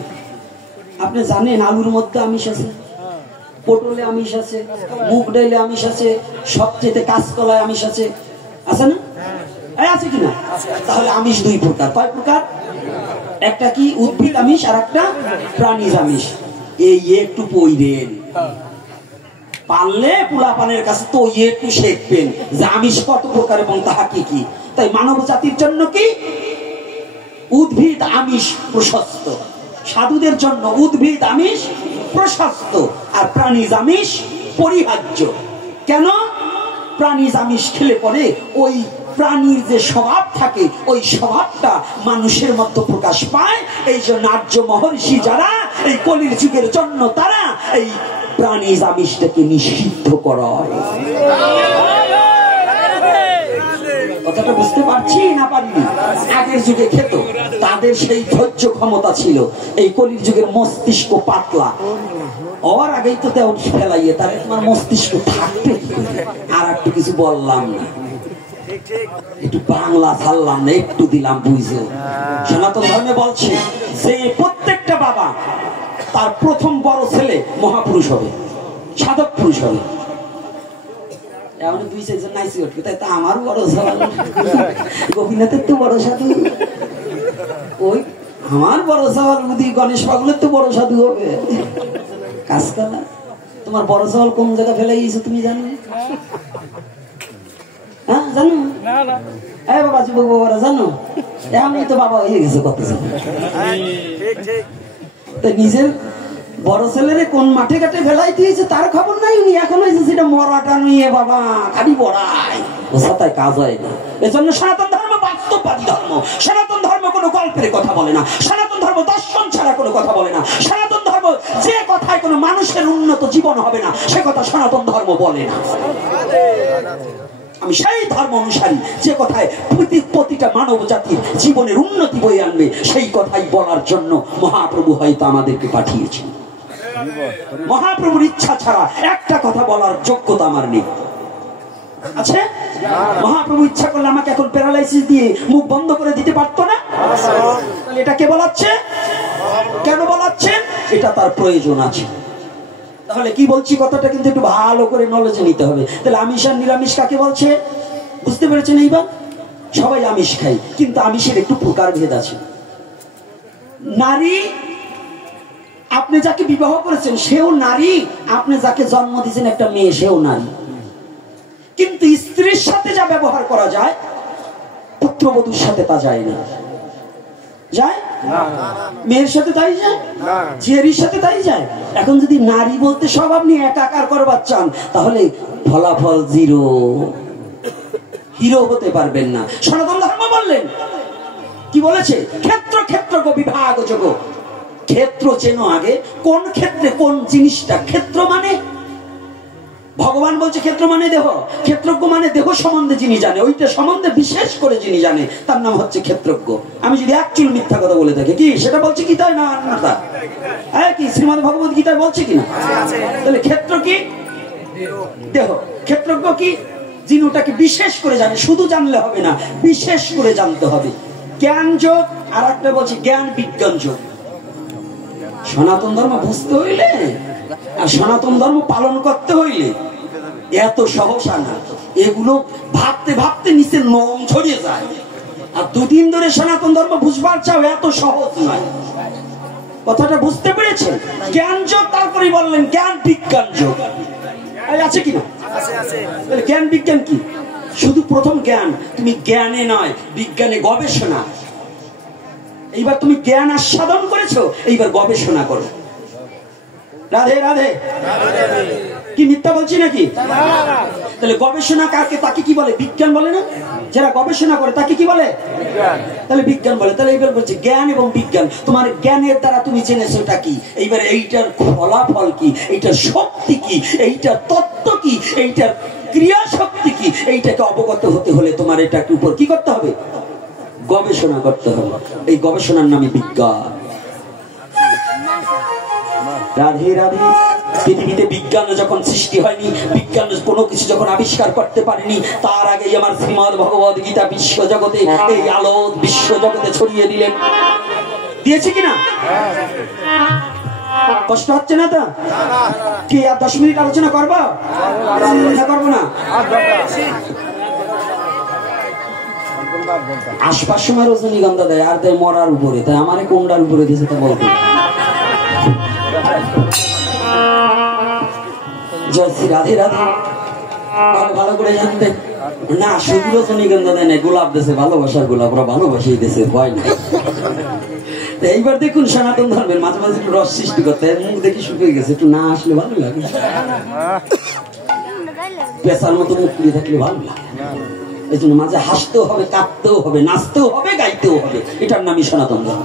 আপনি জানেন আলুর মধ্যে আমিষ আছে, পটলে আমিষ আছে, মুগ ডাইলে আমিষ আছে, সবচেয়ে কাঁচকলায় আমিষ আছে, আছে না? আছে কিনা? তাহলে আমিষ দুই প্রকার। কয় প্রকার? একটা কি উদ্ভিদ আমিষ, আর একটা প্রাণীজ আমিষ। এই একটু পইরেন, পারলে পোলাপানের কাছে তো একটু শিখবেন যে আমিষ কত প্রকার এবং তাহা কি কি। তাই মানব জাতির জন্য কি উদ্ভিদ আমিষ প্রশস্ত, সাধুদের জন্য উদ্ভিদ আমিষ প্রশস্ত, আর প্রাণীজ আমিষ পরিহার্য। কেন? প্রাণীজ আমিষ খেলে পরে ওই প্রাণীর যে স্বভাব থাকে, ওই স্বভাবটা মানুষের মধ্যে প্রকাশ পায়। এই জন্য আর্য মহর্ষি যারা এই কলির যুগের জন্য তারা এই প্রাণীজ আমিষটাকে নিষিদ্ধ করায়। কথাটা বুঝতে পারছি না পারিনি? আগের যুগে খেত, তাদের সেই ধৈর্য ক্ষমতা ছিল। এই কলির যুগের মস্তিষ্ক পাতলা, ওর আগেই তো দেও ফেলাইয়ে, তাহলে তোমার মস্তিষ্ক থাকবে। আর একটু কিছু বললাম না, একটু বাংলা ছাড়লাম না, একটু দিলাম বুঝো। সনাতন ধর্মে বলছে যে প্রত্যেকটা বাবা তার প্রথম বড় ছেলে মহাপুরুষ হবে, সাধক পুরুষ হবে। এমন দুই চারজন নাইসি উঠবে, তাই তো আমারও বড় সওয়াল, গোপীনাথের তো বড় সাধু, ওই আমার বড় সওয়াল বুদ্ধি গণেশ পাগলের তো বড় সাধু হবে। কাজকালা তোমার বড় সওয়াল কোন জায়গা ফেলাইছো তুমি জানো? হ্যাঁ জানো? হ্যাঁ বাবা, যুবক বাবারা জানো? এমনি তো বাবা হয়ে গেছে কত। নিজের বড় ছেলেরে কোন মাঠে ঘাটে ফেলাই দিয়েছে তার খবর নাই, উনি এখন হয়েছে সেটা মরাটা নিয়ে বাবা খালি বড়াই, ও সাথে কাজ হয় না। এজন্য সনাতন ধর্ম বাস্তববাদী ধর্ম। সনাতন ধর্ম কোনো গল্পের কথা বলে না, সনাতন ধর্ম দর্শন ছাড়া কোনো কথা বলে না। সনাতন ধর্ম যে কথায় কোনো মানুষের উন্নত জীবন হবে না সে কথা সনাতন ধর্ম বলে না। আমি সেই ধর্ম অনুসারী যে কথায় প্রতিটা মানব জাতির জীবনের উন্নতি বয়ে আনবে, সেই কথাই বলার জন্য মহাপ্রভু হয়তো আমাদেরকে পাঠিয়েছেন। মহাপ্রভুর ইচ্ছা ছাড়া একটা কথা বলার যোগ্যতা আমার নেই। আচ্ছা, মহাপ্রভু ইচ্ছা করলে আমাকে এখন প্যারালাইসিস দিয়ে মুখ বন্ধ করে দিতে পারতো না? তাহলে এটা কে বলাচ্ছে? কেন বলাচ্ছেন? এটা তার প্রয়োজন আছে। তাহলে কি বলছি কথাটা কিন্তু একটু ভালো করে নলেজে নিতে হবে। তাহলে আমিষ আর নিরামিষ কাকে বলছে বুঝতে পেরেছেন? এইবার সবাই আমিষ খাই, কিন্তু আমিষের একটু প্রকার ভেদ আছে। নারী, আপনি যাকে বিবাহ করেছেন সেও নারী, আপনি যাকে জন্ম দিয়েছেন একটা মেয়ে সেও নারী। কিন্তু স্ত্রীর সাথে যা ব্যবহার করা যায় পুত্রবধূর সাথে তা যায় না। যায়? মেয়ের সাথে তাই যায়, ঝিয়ারির সাথে তাই যায়। এখন যদি নারী বলতে সব আপনি একাকার করবার চান তাহলে ফলাফল জিরো। হিরো হতে পারবেন না। সনাতন ধর্ম বললেন কি বলেছে? ক্ষেত্র ক্ষেত্র বিভাগ যোগ। ক্ষেত্র চেনো আগে, কোন ক্ষেত্রে কোন জিনিসটা। ক্ষেত্র মানে ভগবান বলছে ক্ষেত্র মানে দেহ, ক্ষেত্রজ্ঞ মানে দেহ সম্বন্ধে যিনি জানে, ওইটা সম্বন্ধে বিশেষ করে যিনি জানে তার নাম হচ্ছে ক্ষেত্রজ্ঞ। আমি যদি একচুল মিথ্যা কথা বলে থাকি, কি সেটা বলছে গীতায় না না কি শ্রীমদ্ ভগবত গীতায় বলছে কিনা? তাহলে ক্ষেত্র কি? দেহ। ক্ষেত্রজ্ঞ কি? যিনি ওটাকে বিশেষ করে জানে। শুধু জানলে হবে না, বিশেষ করে জানতে হবে। জ্ঞান যোগ, আর একটা বলছে জ্ঞান বিজ্ঞান যোগ। সনাতন ধর্ম বুঝতে হইলে আর সনাতন ধর্ম পালন করতে হইলে এত সহসা না। এগুলো ভাবতে ভাবতে নিচে নোম ছড়িয়ে যায়। আর দুদিন ধরে সনাতন ধর্ম বুঝবার চাও, এত সহজ নয়। কথাটা বুঝতে পেরেছেন? জ্ঞান যোগ, তারপরে বললেন জ্ঞান বিজ্ঞান যোগ। আছে কিনা? জ্ঞান বিজ্ঞান কি? শুধু প্রথম জ্ঞান, তুমি জ্ঞানে নয় বিজ্ঞানে গবেষণা। এইবার তুমি জ্ঞান আস্বাদন করেছো, এইবার গবেষণা করো। রাধে রাধে। কি মিথ্যা বলছি নাকি? তাহলে গবেষণা কাকে, তাকে কি বলে? বিজ্ঞান বলে না? যারা গবেষণা করে তাকে কি বলে? তাহলে বিজ্ঞান বলে। তাহলে এইবার বলছে জ্ঞান এবং বিজ্ঞান। তোমার জ্ঞানের দ্বারা তুমি জেনেছো এটা কি, এইবার এইটার ফলাফল কি, এইটার শক্তি কি, এইটার তত্ত্ব কি, এইটার ক্রিয়া শক্তি কি, এইটাকে অবগত হতে হলে তোমার এটার উপর কি করতে হবে? গবেষণা করতে হবে। এই গবেষণার নামে বিজ্ঞান। রাধে রাধে। পৃথিবীতে বিজ্ঞান যখন সৃষ্টি হয়নি, বিজ্ঞান কোনো কিছু যখন আবিষ্কার করতে পারেনি, তার আগেই আমার শ্রীমদ্ ভগবত গীতা বিশ্ব জগতে এই আলো বিশ্ব জগতে ছড়িয়ে দিলেন। দিয়েছে কিনা? কষ্ট হচ্ছে না তো? কি আর 10 মিনিট আলোচনা করবো? করবো না? আসবার সময় রজনীগন্ধা দেয়, আর দেয় মরার উপরে। তাই আমারে কোনটার উপরে দিয়েছে তা বলতো। জয় শ্রী রাধে রাধে। ভালো করে জানতেন না, শুধু রজনীগন্ধা দেয় না, গোলাপ দেশে, ভালোবাসার গোলাপ। ওরা ভালোবাসিয়ে দেশে ভয় না। এইবার দেখুন সনাতন ধর্মের মাঝে মাঝে একটু রস সৃষ্টি করতে, মুখ দেখি শুকিয়ে গেছে, একটু না আসলে ভালো লাগে, পেশার মতো মুখ দিয়ে থাকলে ভালো লাগে। এই জন্য মাঝে হাসতেও হবে, কাঁদতেও হবে, নাচতেও হবে, গাইতেও হবে। এটার নামই সনাতন ধর্ম।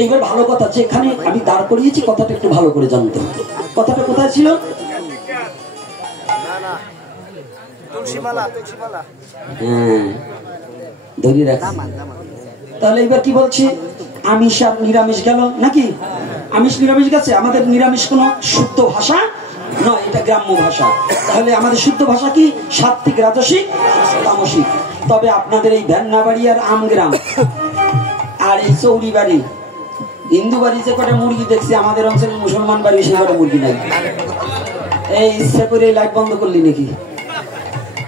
এইবার ভালো কথা, যেখানে আমি দাঁড় করিয়েছি কথাটা একটু ভালো করে জানতে হবে। কথাটা কোথায় ছিল? হ্যাঁ, ধরে রাখ। তাহলে এবার কি বলছি? আমিষ আর নিরামিষ গেল নাকি? আমিষ নিরামিষ গেছে। আমাদের নিরামিষ কোন শুদ্ধ ভাষা নয়, এটা গ্রাম্য ভাষা। তাহলে আমাদের শুদ্ধ ভাষা কি? সাত্ত্বিক, রাজসিক, তামসিক। তবে আপনাদের এই ভ্যান্নাবাড়ি আর আমগ্রাম আর এই চৌরি বাড়ি, হিন্দু বাড়ি যে কটা মুরগি দেখছি, আমাদের অঞ্চলে মুসলমান বাড়ি সে কটা মুরগি নাই। এই ইচ্ছা করে লাইট বন্ধ করলি নাকি?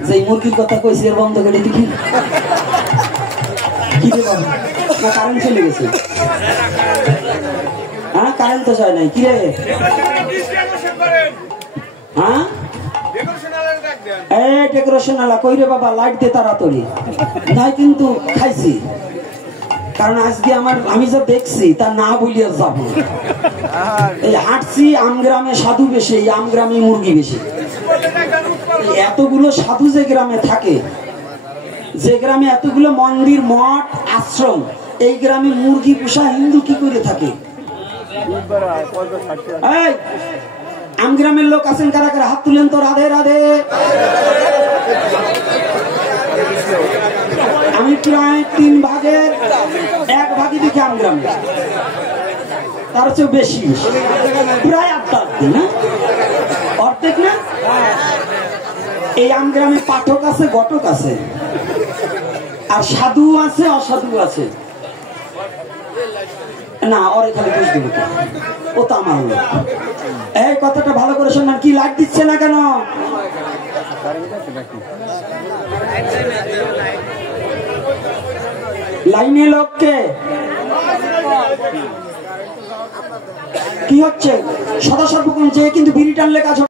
যে মুরগির কথা কইছি এর বন্ধ করে দেখি। কি রে বাবা, না কারেন্ট চলে গেছে? হ্যাঁ, কারেন্ট তো চায় নাই। কি রে? হ্যাঁ, এই ডেকোরেশন আলা কই রে বাবা, লাইট দে তাড়াতাড়ি। নাই কিন্তু খাইছি, কারণ আজকে আমি যা দেখছি তা না বলিয়া যাব। এই হাঁটছি আমগ্রামে সাধু বেশি, এই আমগ্রামে মুরগি বেশি। এতগুলো সাধু যে গ্রামে থাকে, যে গ্রামে এতগুলো মন্দির, মঠ, আশ্রম, এই গ্রামে মুরগি পোষা হিন্দু কি করে থাকে? এই আমগ্রামের লোক আছেন কারা কারা? হাত তুলেন তো। রাধে রাধে। আমি প্রায় 3 ভাগের 1 ভাগই দেখি আমগ্রামে, তার চেয়ে বেশি, প্রায় আধা না, অর্ধেক না। এই আমগ্রামে পাঠক আছে, ঘটক আছে, আর সাধু আছে, অসাধু আছে। না, ওরে খালি বুঝ দেব, ও তো আমার লোক। এই কথাটা ভালো করে শোনান। কি লাইট দিচ্ছে না কেন? লাইনে লোককে কি হচ্ছে? সদা সর্বক্ষণ যে কিন্তু বিড়ি টানলে কাজ